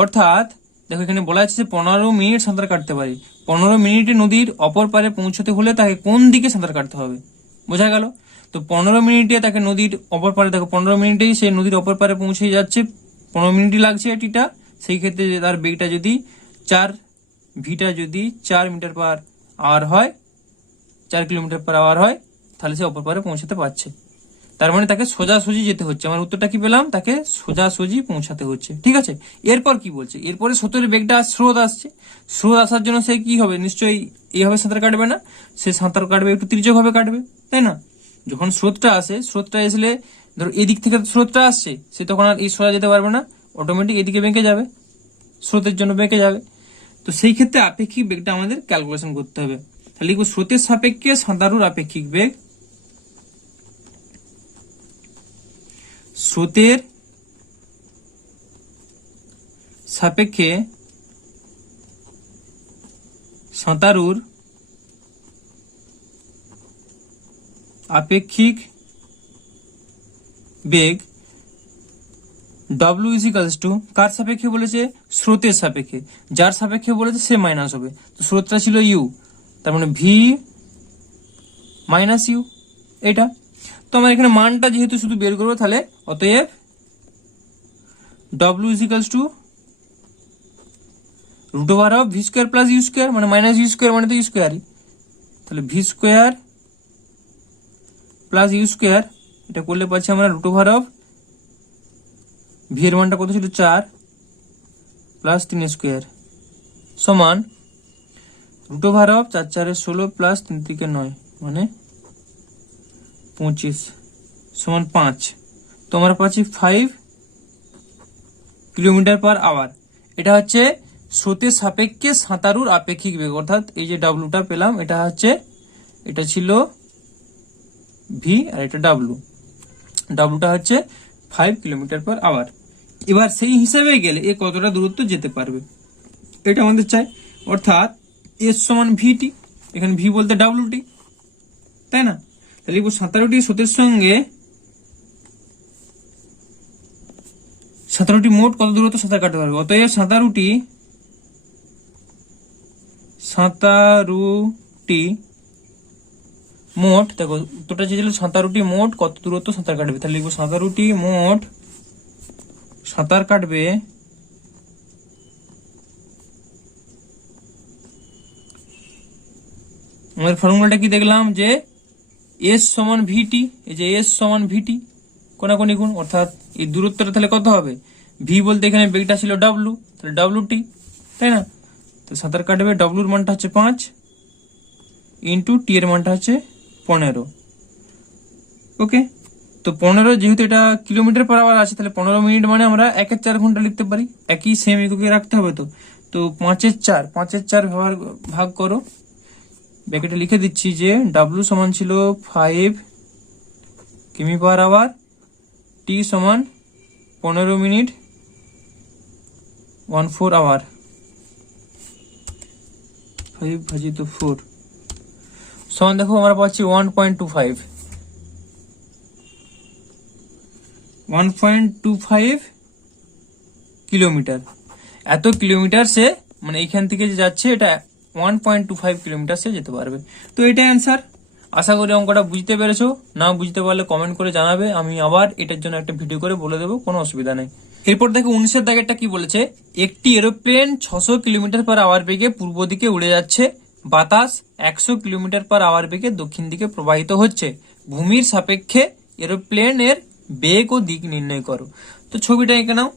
অর্থাৎ দেখো এখানে বলা আছে যে 15 মিনিট সাঁতার কাটতে পারি। 15 মিনিটে নদীর অপর পারে পৌঁছতে হলে তাকে কোন দিকে সাঁতার কাটতে হবে, বোঝা গেল? তো 15 মিনিটে তাকে নদীর অপর পারে, দেখো 15 মিনিটেই সে নদীর অপর পারে পৌঁছে যাচ্ছে, 15 মিনিটই লাগছে এটিটা। সেই ক্ষেত্রে তার বেগটা যদি 4 ভিটা যদি 4 মিটার পার আওয়ার হয়, 4 কিলোমিটার পার আওয়ার হয়, তাহলে সে অপর পারে পৌঁছাতে পারছে। তার মানে তাকে সোজাসুজি যেতে হচ্ছে। আমার উত্তরটা কি পেলাম, তাকে সোজাসুজি পৌঁছাতে হচ্ছে। ঠিক আছে, এরপর কি বলছে, এরপরে স্রোতের বেগটা স্রোত আসছে, স্রোত আসার জন্য সে কি হবে, নিশ্চয়ই এইভাবে সাঁতার কাটবে না, সে সাঁতার কাটবে একটু তির্যক ভাবে কাটবে, তাই না? যখন স্রোতটা আসে, স্রোতটা এসলে ধরো এদিক থেকে স্রোতটা আসছে, সে তখন আর এই সোজা যেতে পারবে না, অটোমেটিক এদিকে বেঁকে যাবে, স্রোতের জন্য বেঁকে যাবে। তো সেই ক্ষেত্রে আপেক্ষিক বেগটা আমাদের ক্যালকুলেশন করতে হবে। তাহলে লিখবো স্রোতের সাপেক্ষে সাঁতারুর আপেক্ষিক বেগ, স্রোতের সাপেক্ষে সাঁতারুর আপেক্ষিক বেগ W ইজিক্যালস টু, কার সাপেক্ষে বলেছে, স্রোতের সাপেক্ষে, যার সাপেক্ষে বলেছে সে মাইনাস হবে। তো স্রোতটা ছিল ইউ, তার মানে ভি মাইনাস ইউ, এটা। তো আমরা এখানে মানটা যেহেতু শুধু বের করবো, তাহলে অতএব W is equals to root over of V square plus U square, মানে মাইনাস ইউ স্কোয়ার মানে তো ইউ স্কোয়ারই, তাহলে V square plus U square, এটা করলে পাচ্ছি আমরা রুট ওভার অফ ভি এর মানটা কত ছিল 4 প্লাস 3 স্কোয়ার সমান রুট ওভার অফ 4 4 16 প্লাস 3 3 9 মানে 25 সমান 5। তো আমরা পাচ্ছি 5 কিলোমিটার পার আওয়ার। এটা হচ্ছে স্রোতের সাপেক্ষে সাঁতারুর আপেক্ষিক বেগ, অর্থাৎ এই যে ডাব্লুটা পেলাম, এটা হচ্ছে, এটা ছিল ভি আর এটা ডাব্লুটা হচ্ছে 5 কিলোমিটার পার আওয়ার। এবার সেই হিসাবে গেলে এ কতটা দূরত্ব যেতে পারবে এটা আমাদের চাই, অর্থাৎ এস সমান ভিটি, এখানে ভি বলতে ডাব্লুটি, তাই না? তাহলে লিখবো সাঁতারুটি স্রোতের সঙ্গে, সাঁতারুটি মোট কত দূরত্ব সাঁতার কাটতে পারবে, অতএব সাঁতারুটি মোট, দেখো উত্তরটা চেয়েছিল সাঁতারুটি মোট কত দূরত্ব সাঁতার কাটবে, তাহলে লিখবো সাঁতারুটি মোট সাঁতার কাটবে আমাদের ফর্মুলাটা কি দেখলাম যে এস সমান ভিটি, এই যে এস সমান ভিটি কোনাকুনি গুণ, অর্থাৎ এই দূরত্বটা তাহলে কত হবে, ভি বলতে এখানে বেগটা ছিল ডাব্লু, তাহলে ডাব্লুটি, তাই না? তো সাঁতার কাটবে, ডাব্লুর মানটা হচ্ছে 5 ইন্টু টি এর মানটা হচ্ছে 15। ওকে, তো 15 যেহেতু এটা কিলোমিটার পার আওয়ার আছে, তাহলে 15 মিনিট মানে আমরা 1/4 ঘন্টা লিখতে পারি, একই সেম এককে রাখতে হবে। তো 5/4 ভাগ করো, ব্র্যাকেটে লিখে দিচ্ছি যে ডাব্লু সমান ছিল 5 কিমি পার আওয়ার, টি সমান 15 মিনিট 14 আওয়ার, 5 ভাজিত 4 সমান দেখো আমরা পাচ্ছি 1.25 কিলোমিটার। এত কিলোমিটার সে, মানে এইখান থেকে যে যাচ্ছে এটা 1.25 কিলোমিটার সে যেতে পারবে। তো এটাই অ্যান্সার। আশা করি অঙ্কটা বুঝতে পেরেছো, না বুঝতে পারলে কমেন্ট করে জানাবে, আমি আবার এটার জন্য একটা ভিডিও করে বলে দেবো, কোনো অসুবিধা নেই। এরপর দেখো 19-এর দাগেরটা কি বলেছে, একটি এরোপ্লেন 600 কিলোমিটার পার আওয়ার বেগে পূর্ব দিকে উড়ে যাচ্ছে, বাতাস 100 কিলোমিটার পার আওয়ার বেগে দক্ষিণ দিকে প্রবাহিত হচ্ছে, ভূমির সাপেক্ষে এরোপ্লেনের বেগ ও দিক নির্ণয় করো। তো ছবিটা এঁকে নাও,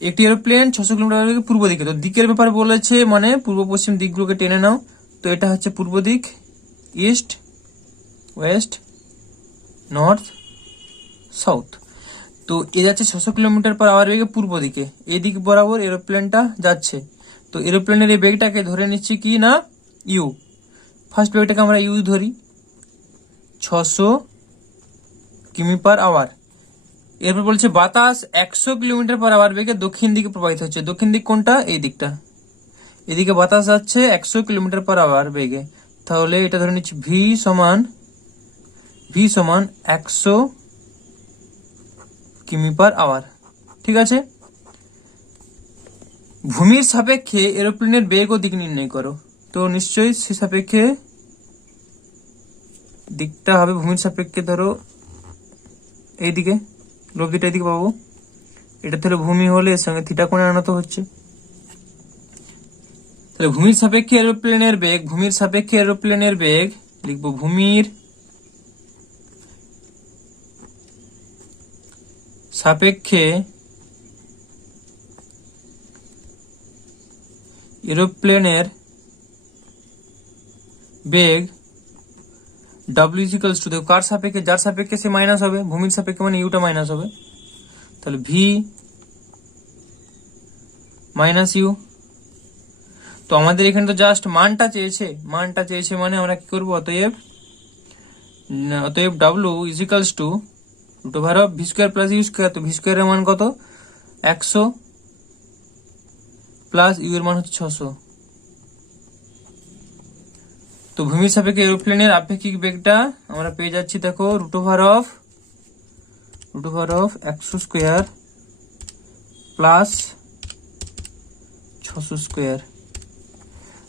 একটি এরোপ্লেন 600 কিলোমিটার বেগে পূর্ব দিকে, তো দিকের ব্যাপারে বলেছে মানে পূর্ব পশ্চিম দিকগুলোকে টেনে নাও। তো এটা হচ্ছে পূর্ব দিক, ইস্ট ওয়েস্ট নর্থ সাউথ। তো এ যাচ্ছে 600 কিলোমিটার পার আওয়ার বেগে পূর্ব দিকে, এই দিক বরাবর এরোপ্লেনটা যাচ্ছে। তো এরোপ্লেনের এই বেগটাকে ধরে নিচ্ছি কি না ইউ। ফার্স্ট বেগটাকে আমরা ইউ ধরি, 600 কিমি পার আওয়ার। এরপর বলছে বাতাস 100 কিলোমিটার পার আওয়ার বেগে দক্ষিণ দিকে প্রবাহিত হচ্ছে। দক্ষিণ দিক কোনটা? এই দিকটা। এদিকে বাতাস যাচ্ছে 100 কিলোমিটার পার আওয়ার বেগে, তাহলে এটা ধরে নিচ্ছি ভি সমান 100 কিমি পার আওয়ার। ঠিক আছে, ভূমির সাপেক্ষে এরোপ্লেনের বেগ ও দিক নির্ণয় করো। তো নিশ্চয়ই সে সাপেক্ষে দিকটা হবে ভূমির সাপেক্ষে, ধরো এইদিকে লব্ধিটা এদিকে পাবো, এটা তাহলে ভূমি হলে এর সঙ্গে থিটা কোণে আনত হচ্ছে। তাহলে ভূমির সাপেক্ষে এরোপ্লেনের বেগ লিখবো ভূমির সাপেক্ষে এরোপ্লেনের বেগ W ইকুয়ালস টু, দেখো কার সাপেক্ষে, যার সাপেক্ষে সে মাইনাস হবে, ভূমির সাপেক্ষে মানে ইউটা মাইনাস হবে, তাহলে ভি মাইনাস ইউ। তো আমাদের এখানে তো জাস্ট মানটা চেয়েছে মানে আমরা কি করবো, অতএব W is equals to root over of V square plus U square. তো ভি স্কোয়ারের মান কত? 100 প্লাস ইউ এর মান হচ্ছে 600। তো ভূমির সাপেক্ষে এরোপ্লেনের আপেক্ষিক বেগটা আমরা পেয়ে যাচ্ছি, দেখো root over of 100 square plus 600 square.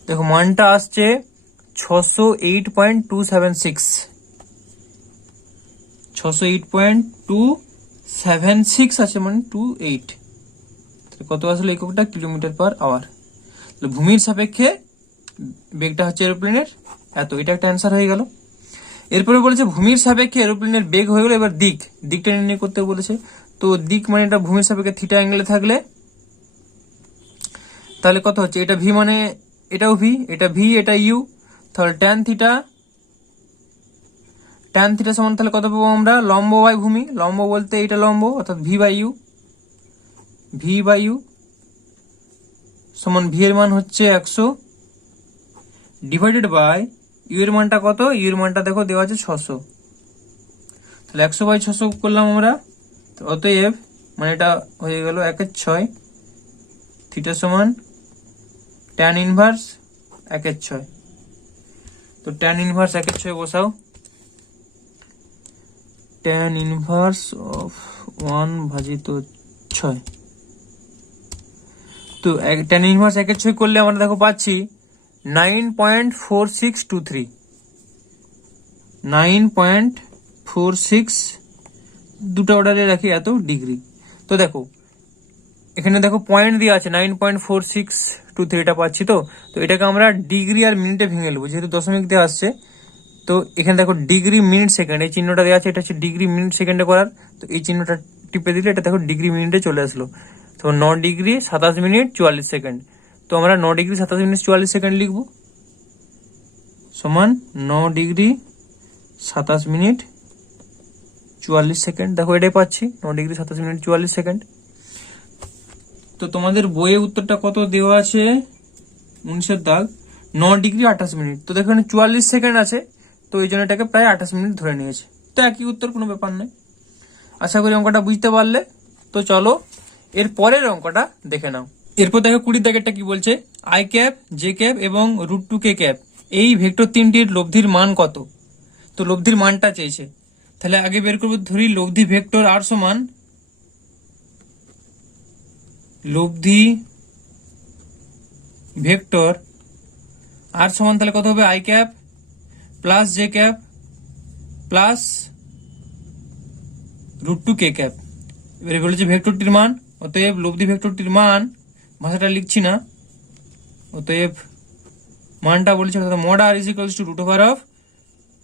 দেখো মানটা আসছে 608.276, 608.276 আছে, মানে 28। কত আসলে এককটা? Kilometre per hour. ভূমির সাপেক্ষে বেগটা হচ্ছে এরোপ্লেনের এত, এটা একটা অ্যান্সার হয়ে গেল। এরপরে বলেছে ভূমির সাপেক্ষে এরোপ্লেনের বেগ হয়ে গেল, এবার দিকটা নির্ণয় করতে বলেছে। তো দিক মানে এটা ভূমির সাপেক্ষে থিটা অ্যাঙ্গেলে থাকলে তাহলে কত হচ্ছে, এটা ভি মানে এটাও ভি, এটা ভি, এটা ইউ, তাহলে ট্যান থিটা সমান তাহলে কত পাবো আমরা? লম্ব বাই ভূমি, লম্ব বলতে এটা লম্ব, অর্থাৎ ভি বাই ইউ সমান ভি এর মান হচ্ছে 100 ডিভাইডেড বাই ইউ এর মানটা কত? ইউ এর মানটা দেখো দেওয়া আছে 600, তাহলে 100/600 করলাম আমরা। অতএব মানে এটা হয়ে গেল 1/6, থিটা সমান ট্যান ইনভার্স 1/6। তো ট্যান ইনভার্স 1/6 বসাও, ট্যান ইনভার্স অফ 1/6। তো ট্যান ইনভার্স 1/6 করলে আমরা দেখো পাচ্ছি 9.4623, 9.46, দুটো অর্ডারে রাখি এত ডিগ্রি। তো দেখো এখানে দেখো পয়েন্ট দিয়ে আছে 9.4623, এটা পাচ্ছি। তো এটাকে আমরা ডিগ্রি আর মিনিটে ভেঙে নেবো, যেহেতু দশমিক দিয়ে আসছে। তো এখানে দেখো ডিগ্রি মিনিট সেকেন্ড, এই চিহ্নটা দেওয়া আছে, এটা হচ্ছে ডিগ্রি মিনিট সেকেন্ডে করার। তো এই চিহ্নটা টিপে দিলে এটা দেখো ডিগ্রি মিনিটে চলে আসলো। তো 9 ডিগ্রি 27 মিনিট 44 সেকেন্ড। তো আমরা 9 ডিগ্রি 27 মিনিট 44 সেকেন্ড লিখবো, সমান 9 ডিগ্রি 27 মিনিট 44 সেকেন্ড। দেখো এটাই পাচ্ছি, 9 ডিগ্রি 27 মিনিট 44 সেকেন্ড। তো তোমাদের বইয়ে উত্তরটা কত দেওয়া আছে? 19 দাগ 9 ডিগ্রি 28 মিনিট। তো দেখো 44 সেকেন্ড আছে, তো এই জন্য এটাকে প্রায় 28 মিনিট ধরে নিয়েছে। তো একই উত্তর, কোনো ব্যাপার নয়। আশা করি অঙ্কটা বুঝতে পারলে। তো চলো এর পরের অঙ্কটা দেখে নাও। এরপর দেখো 20 দাগেরটা কি বলছে, আই ক্যাপ, জে ক্যাপ এবং √2k ক্যাপ এই ভেক্টর তিনটির লব্ধির মান কত? তো লব্ধির মানটা চেয়েছে, তাহলে আগে বের করবো। ধরি লব্ধি ভেক্টর আর সমান তাহলে কত হবে? I cap plus J cap plus √2k cap. এবারে বলেছে ভেক্টরটির মান, অতএব লব্ধি ভেক্টরটির মান, ভাষাটা লিখছি না, অতএব মানটা বলেছে mod R is equals to root over of,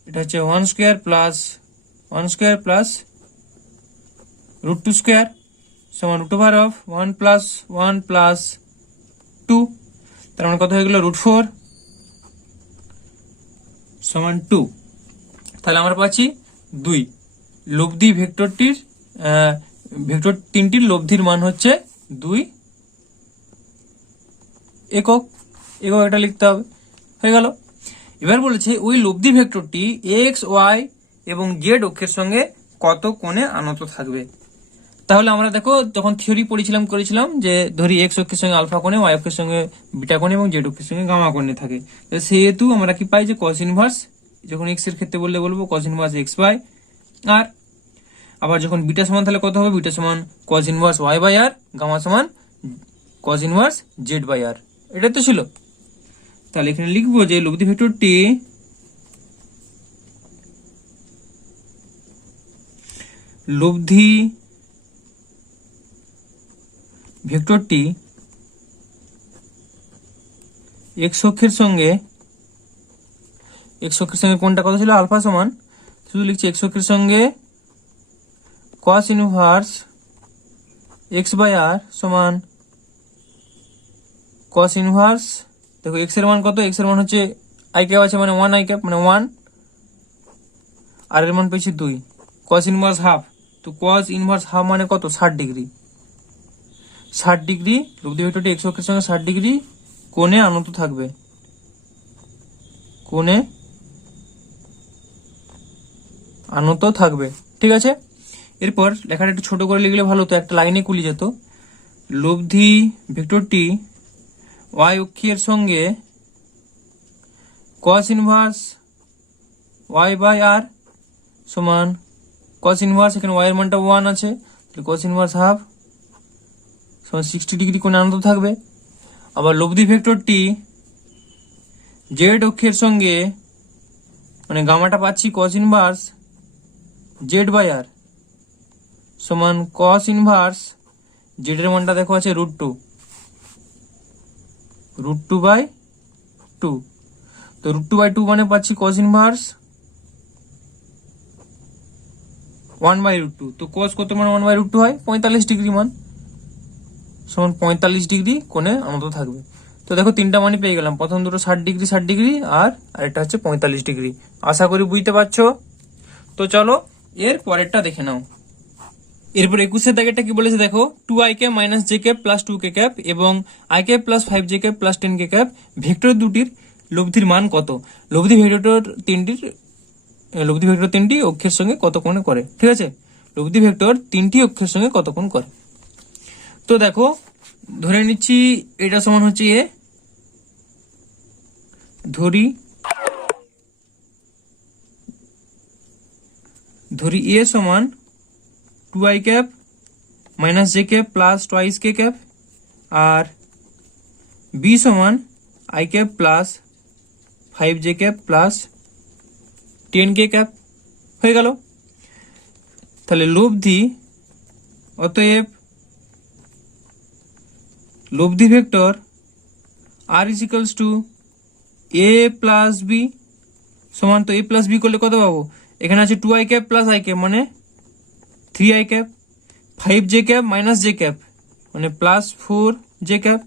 এটা হচ্ছে 1 স্কোয়ার প্লাস √2 স্কোয়ার সমান root over of 1 plus 1 plus 2, তার মানে কত হয়ে গেল? √4 সমান 2। তাহলে আমরা পাচ্ছি 2 লব্ধি ভেক্টরটির ভেক্টর তিনটির লব্ধির মান হচ্ছে 2 একক। এটা লিখতে হবে, হয়ে গেল। এবার বলেছে ওই লব্ধি ভেক্টরটি এক্স ওয়াই এবং জেড অক্ষের সঙ্গে কত কোণে আনত থাকবে। তাহলে আমরা দেখো যখন থিওরি করেছিলাম যে ধরি এক্স অক্ষের সঙ্গে আলফা কোণে, ওয়াই অক্ষের সঙ্গে বিটা কোণে এবং জেড অক্ষের সঙ্গে গামা কোণে থাকে। সেহেতু আমরা কি পাই যে কস ইনভার্স, যখন এক্স এর ক্ষেত্রে বলবো cos inverse X by R. আবার যখন বিটা সমান তাহলে কত হবে, বিটা সমান cos inverse Y by R, gamma সমান cos inverse Z by R. এটা তো ছিল। তাহলে এখানে লিখবো যে লব্ধি ভেক্টরটি এক্স অক্ষের সঙ্গে কোনটা কথা ছিল, আলফা সমান, শুধু লিখছি এক্স অক্ষের সঙ্গে কস ইনভার্স এক্স বাই আর সমান কস ইনভার্স, দেখো এক্স এর মান কত, এক্স এর মান হচ্ছে আই ক্যাপ আছে মানে 1 আই ক্যাপ মানে 1, আর এর মান পেয়েছি 2, কস ইনভার্স হাফ, তো কস ইনভার্স হাফ মানে কত, 60 ডিগ্রি। লব্ধি ভেক্টরটি এক্স অক্ষের সঙ্গে 60 ডিগ্রি কোণে আনত থাকবে, ঠিক আছে। এরপর লেখাটা একটু ছোট করে লিখলে ভালো হতো, একটা লাইনে কুলি যেত। লব্ধি ভেক্টরটি ওয়াই অক্ষের সঙ্গে কস ইনভার্স ওয়াই বাই আর সমান কস ইনভার্স, এখানে ওয়াই এর মানটা 1 আছে, তাহলে কস ইনভার্স হাফ সমান 60 ডিগ্রি কোণে আনত থাকবে। আবার লব্ধি ভেক্টরটি জেড অক্ষের সঙ্গে মানে গামাটা পাচ্ছি কস ইনভার্স জেড বাই আর সমান কস ইনভার্স জেড এর মানটা দেখো আছে √2 বাই 2, তো √2 বাই 2 মানে পাচ্ছি কস ইনভার্স 1 বাই √2, তো কস কত মান 1 বাই √2 হয় 45 ডিগ্রি মান সমান 45 ডিগ্রি কোণে আনত থাকবে। তো দেখো তিনটা মানই পেয়ে গেলাম, প্রথম দুটো 60 ডিগ্রি আর আরেকটা হচ্ছে 45 ডিগ্রি। আশা করি বুঝতে পারছো। তো চলো এর পরেরটা দেখে নাও। এরপর 21 দাগেরটা কি বলেছে দেখো, 2i cap minus j cap plus 2k cap এবং i cap plus 5j cap plus 10k cap vector দুটির লব্ধির মান কত। লব্ধি ভেক্টর তিনটি অক্ষের সঙ্গে কত কোণ করে, ঠিক আছে। লব্ধি ভেক্টর তিনটি অক্ষের সঙ্গে কত কোণ করে। তো দেখো ধরে নিচ্ছি এটা সমান হচ্ছে এ, ধরি এ সমান 2i cap minus j cap plus twice k cap আর বি সমান i cap plus 5j cap plus 10k cap, হয়ে গেল। তাহলে লব্ধি vector r is equals to a plus b সমান, তো a প্লাস বি করলে কত পাবো, এখানে আছে 2i cap plus i cap মানে 3i cap, 5j cap minus j cap মানে plus 4j cap,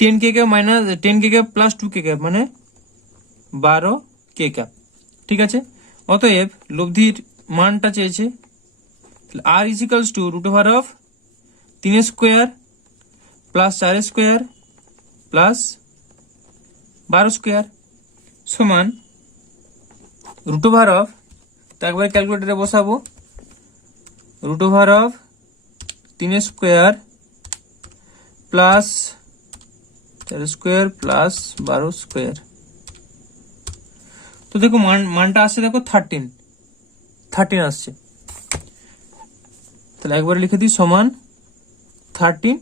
10k cap minus 10k cap plus 2k cap মানে 12k ক্যাপ, ঠিক আছে। অতএব লব্ধির মানটা চেয়েছে r is equals two √3 square plus 4 square plus 12 square সমান √, তো একবার ক্যালকুলেটরে বসাবো, √3 square plus 4 square plus 12 square. তো দেখো মানটা আসছে দেখো 13 আসছে, তাহলে একবার লিখে দিই সমান 13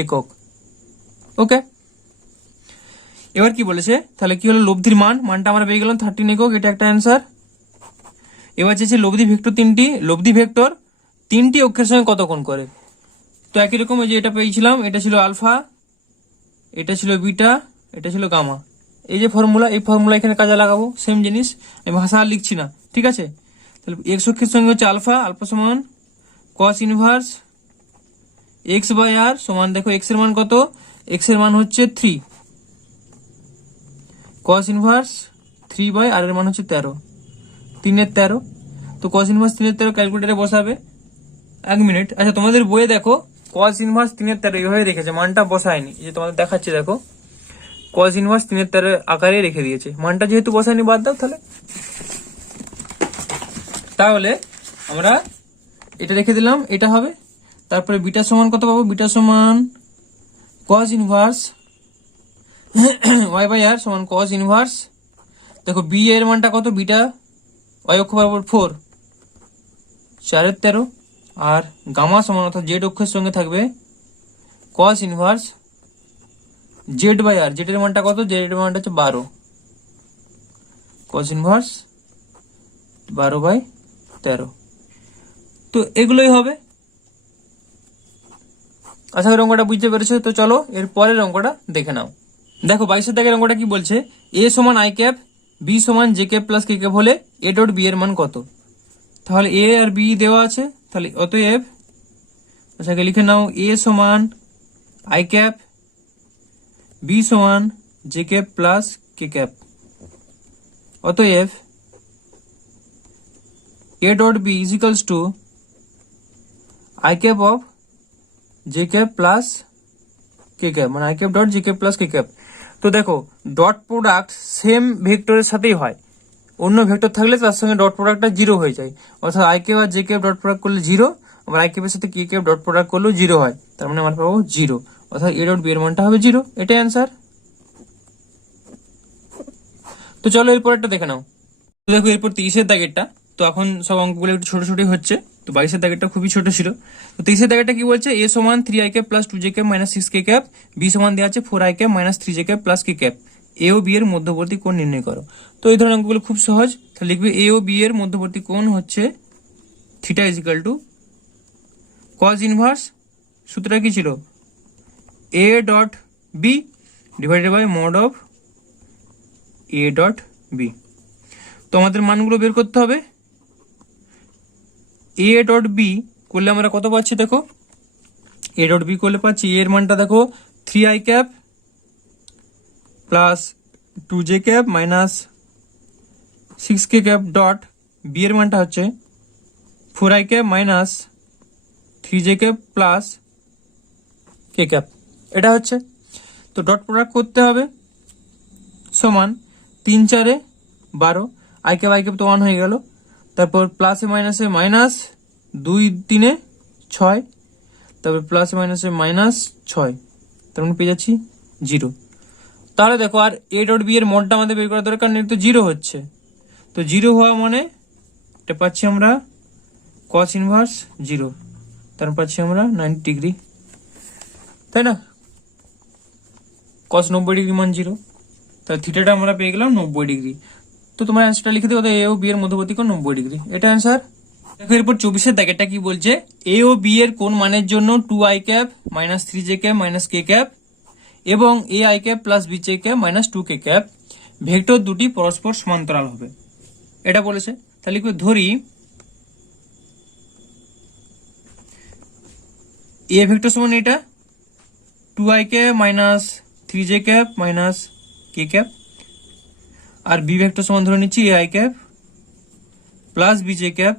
একক। ওকে, এবার কি বলেছে, তাহলে কি হলো লব্ধির মানটা আমরা পেয়ে গেলাম 13 একক, এটা একটা অ্যান্সার। এবার চেয়েছে লব্ধি ভেক্টর তিনটি অক্ষের সঙ্গে কত কোণ করে। তো একই রকম যে এটা পেয়েছিলাম, এটা ছিল আলফা, এটা ছিল বিটা, এটা ছিল গামা। এই যে ফর্মুলা, এই ফর্মুলা এখানে কাজে লাগাবো, সেম জিনিস, আমি ভাষা আর লিখছি না, ঠিক আছে। তাহলে এক্স অক্ষের সঙ্গে হচ্ছে আলফা সমান কস ইনভার্স এক্স বাই আর সমান, দেখো এক্স এর মান কত, এক্স এর মান হচ্ছে 3, কস ইনভার্স 3 বাই আর এর মান হচ্ছে 13, 3 এর 13, তো কস ইনভার্স 3 এর 13 ক্যালকুলেটরে বসাবে, এক মিনিট, আচ্ছা তোমাদের বইয়ে দেখো cos ইনভার্স 3/13 এইভাবে রেখেছে, মানটা বসায়নি। এই যে তোমাদের দেখাচ্ছি দেখো, cos ইনভার্স 3/13 আকারে রেখে দিয়েছে, মানটা যেহেতু বসায়নি বাদ দাও। তাহলে আমরা এটা রেখে দিলাম, এটা হবে। তারপরে বিটা সমান কত পাবো, বিটা সমান cos ইনভার্স y বাই আর সমান cos ইনভার্স, দেখো বি এর মানটা কত, বিটা y অক্ষ বরাবর 4 4/13, আর গামা সমান অর্থাৎ জেড অক্ষের সঙ্গে থাকবে cos inverse Z by R, Z এর মানটা কত, জেড এর মানটা হচ্ছে 12, cos ইনভার্স 12/13। তো এগুলোই হবে। আশা করি অঙ্কটা বুঝতে পেরেছো। তো চলো এর পরের অঙ্কটা দেখে নাও। দেখো 22 দাগের অঙ্কটা কি বলছে, এ সমান আই ক্যাপ বি সমান j cap plus k cap হলে এ ডট বি এর মান কত। তাহলে এ আর বি দেওয়া আছে, তাহলে অতএব আচ্ছা লিখে নাও, এ সমান আই ক্যাপ বি সমান j cap plus k cap, অতএব a dot b is equals to i cap of j cap plus k cap, মানে i cap dot j cap plus k cap. তো দেখো dot product same ভেক্টরের সাথেই হয়, অন্য vector থাকলে তার সঙ্গে ডট প্রোডাক্টটা 0 হয়ে যায়, অর্থাৎ আই ক্যাপ আর জে ক্যাপ ডট প্রোডাক্ট করলে 0, আবার আই ক্যাপের সাথে কে ক্যাপ ডট প্রোডাক্ট করলেও 0 হয়, তার মানে আমরা পাবো 0, অর্থাৎ এ ডট বি এর মানটা হবে 0, এটাই অ্যান্সার। তো চলো এরপরটা দেখে নাও। তো দেখো এরপর 30 দাগেরটা, তো এখন সব অঙ্কগুলো একটু ছোট ছোট হচ্ছে, তো 22 দাগেরটা খুবই ছোট ছিল। তো 30 দাগেরটা কি বলছে, এ সমান 3i cap plus 2j cap minus 6k cap, b সমান দেওয়া আছে 4i cap minus 3j cap plus k cap, a ও বি এর মধ্যবর্তী কোণ নির্ণয় করো। তো এই ধরনের অঙ্কগুলো খুব সহজ, তাহলে লিখবে এ ও বি এর মধ্যবর্তী কোণ হচ্ছে theta is equal to cos inverse, সূত্রটা কি ছিল, A dot B divided by mod of A dot B. তো আমাদের মানগুলো বের করতে হবে। এ ডট বি করলে আমরা কত পাচ্ছি, দেখো এ ডট বি করলে পাচ্ছি এর মানটা দেখো 3i cap plus 2j cap minus 6k cap dot B এর মানটা হচ্ছে 4i cap minus 3j cap plus k cap, এটা হচ্ছে। তো ডট প্রোডাক্ট করতে হবে, সমান 3 4 12, আই ক্যাপ তো 1 হয়ে গেল, তারপর প্লাসে মাইনাসে মাইনাস 2 3 6, তারপর প্লাসে মাইনাসে মাইনাস 6, তার মানে পেয়ে যাচ্ছি 0। তাহলে দেখো আর এ ডট বি এর মডটা আমাদের বের করা দরকার, কারণ এটা তো 0 হচ্ছে, তো 0 হওয়া মানে এটা পাচ্ছি আমরা কস ইনভার্স 0, তার মানে পাচ্ছি আমরা 90 ডিগ্রি, তাই না, কস 90 ডিগ্রি মান 0, তাহলে থিটাটা আমরা পেয়ে গেলাম 90 ডিগ্রি। তো তোমার অ্যান্সারটা লিখে দেবো, এ ও বি এর মধ্যবর্তী কোণ 90 ডিগ্রি, এটা অ্যান্সার। দেখো এরপর 24 দাগেরটা কি বলছে, এ ও বি এর কোণ মানের জন্য 2i cap minus 3j cap minus k cap এবং a i cap plus b j cap minus 2k cap vector দুটি পরস্পর সমান্তরাল হবে, এটা বলেছে। তাহলে কি ধরি এ ভেক্টর সমান এটা 2i cap minus 3j cap minus k cap, আর বি ভেক্টর সমান ধরে নিচ্ছি a i cap plus b j cap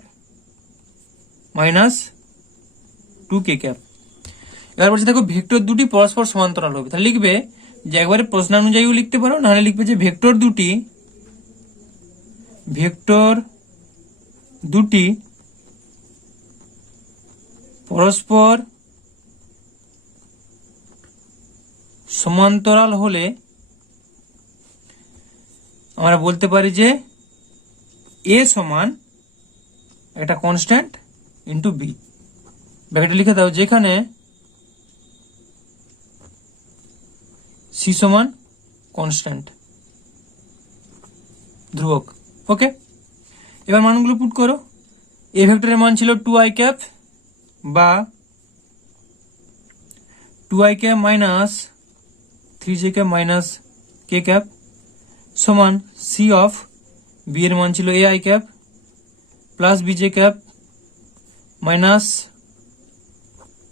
minus 2k cap. এবার বলছে দেখো ভেক্টর দুটি পরস্পর সমান্তরাল হবে, তাহলে লিখবে যে একবারে প্রশ্নানুযায়ীও লিখতে পারো, নাহলে লিখবে যে ভেক্টর দুটি পরস্পর সমান্তরাল হলে আমরা বলতে পারি যে এ সমান একটা কনস্ট্যান্ট ইন্টু বি, ব্র্যাকেটে লিখে দাও, যেখানে সি সমান কনস্ট্যান্ট ধ্রুবক। ওকে, এবার মানগুলো পুট করো। এ ভেক্টরের মান ছিল 2i ক্যাপ বা 2i cap minus 3j cap minus k cap সমান সি অফ বি এর মান ছিল ai cap plus bj cap minus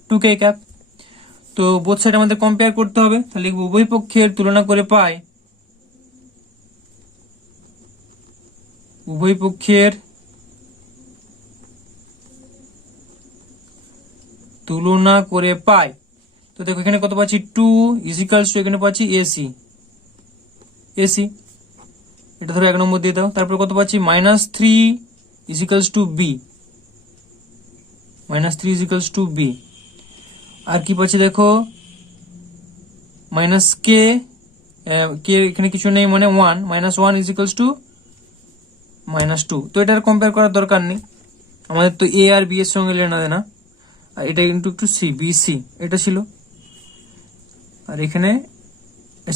2k cap. তো বোথ সাইড আমাদের কম্পেয়ার করতে হবে, তাহলে উভয় পক্ষের তুলনা করে পাই উভয় পক্ষের গুণা করে পাই। তো দেখো এখানে কত পাচ্ছি 2 ইজিক্যালস টু এখানে পাচ্ছি এসি, এটা ধরো 1 নম্বর দিয়ে দাও। তারপর কত পাচ্ছি -3 is equals to b, -3 is equals to b. আর কি পাচ্ছি দেখো মাইনাস কে, কে এখানে কিছু নেই মানে 1, -1 ইজিক্যালস টু -2। তো এটার কম্পেয়ার করার দরকার নেই, আমাদের তো এ আর বি এর সঙ্গে লেনা দেনা। আর এটা কিন্তু একটু সি, বি সি এটা ছিল। আর এখানে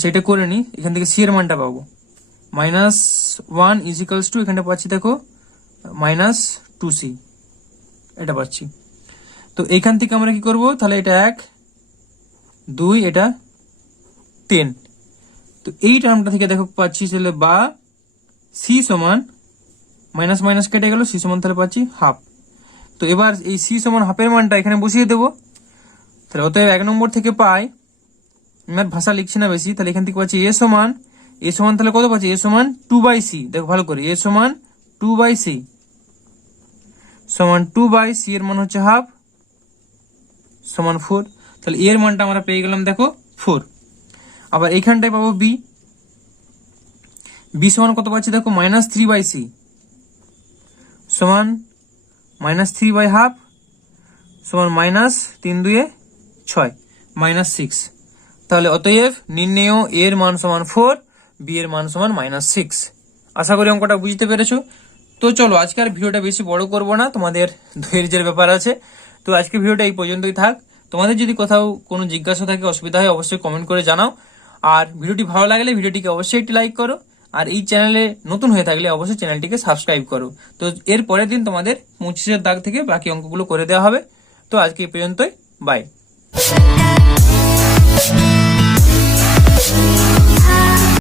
সেটা করে নি, এখান থেকে সি এর মানটা পাবো -1 ইজিক্যালস টু এখানে পাচ্ছি দেখো -2c, এটা পাচ্ছি। তো এইখান থেকে আমরা কি করব, তাহলে এটা 1 2 এটা 10। তো এই টার্মটা থেকে দেখো পাচ্ছি তাহলে বা সি সমান মাইনাস মাইনাস কেটে গেল, সি সমান তাহলে পাচ্ছি হাফ। তো এবার এই সি সমান হাফের মানটা এখানে বসিয়ে দেবো। তাহলে অতএব 1 নম্বর থেকে পাই, আমার ভাষা লিখছি না বেশি, তাহলে এখান থেকে পাচ্ছি এ সমান তাহলে কত পাচ্ছি, এ সমান 2/c। দেখো ভালো করে, এ সমান 2/c সমান 2/c এর মান হচ্ছে হাফ সমান 4। তাহলে এর মানটা আমরা পেয়ে গেলাম দেখো 4। আবার এইখানটায় পাবো বি, বি সমান কত পাচ্ছি দেখো -3/c সমান -3/2 সমান -3 2 6 -6। তাহলে অতএব নির্ণেয় এর মান সমান 4, বি এর মান সমান -6। আশা করি অঙ্কটা বুঝতে পেরেছো। তো চলো আজকের ভিডিওটা বেশি বড় করব না, তোমাদের ধৈর্যের ব্যাপার আছে। তো আজকের ভিডিওটা এই পর্যন্তই থাক। তোমাদের যদি কোথাও কোনো জিজ্ঞাসা থাকে, অসুবিধা হয়, অবশ্যই কমেন্ট করে জানাও। আর ভিডিওটি ভালো লাগলে ভিডিওটিকে অবশ্যই একটি লাইক করো, আর এই চ্যানেলে নতুন হয়ে থাকলে অবশ্যই চ্যানেলটিকে সাবস্ক্রাইব করো। তো এর পরের দিন তোমাদের 25-এর দাগ থেকে বাকি অঙ্কগুলো করে দেওয়া হবে। তো আজকে এই পর্যন্তই, বাই।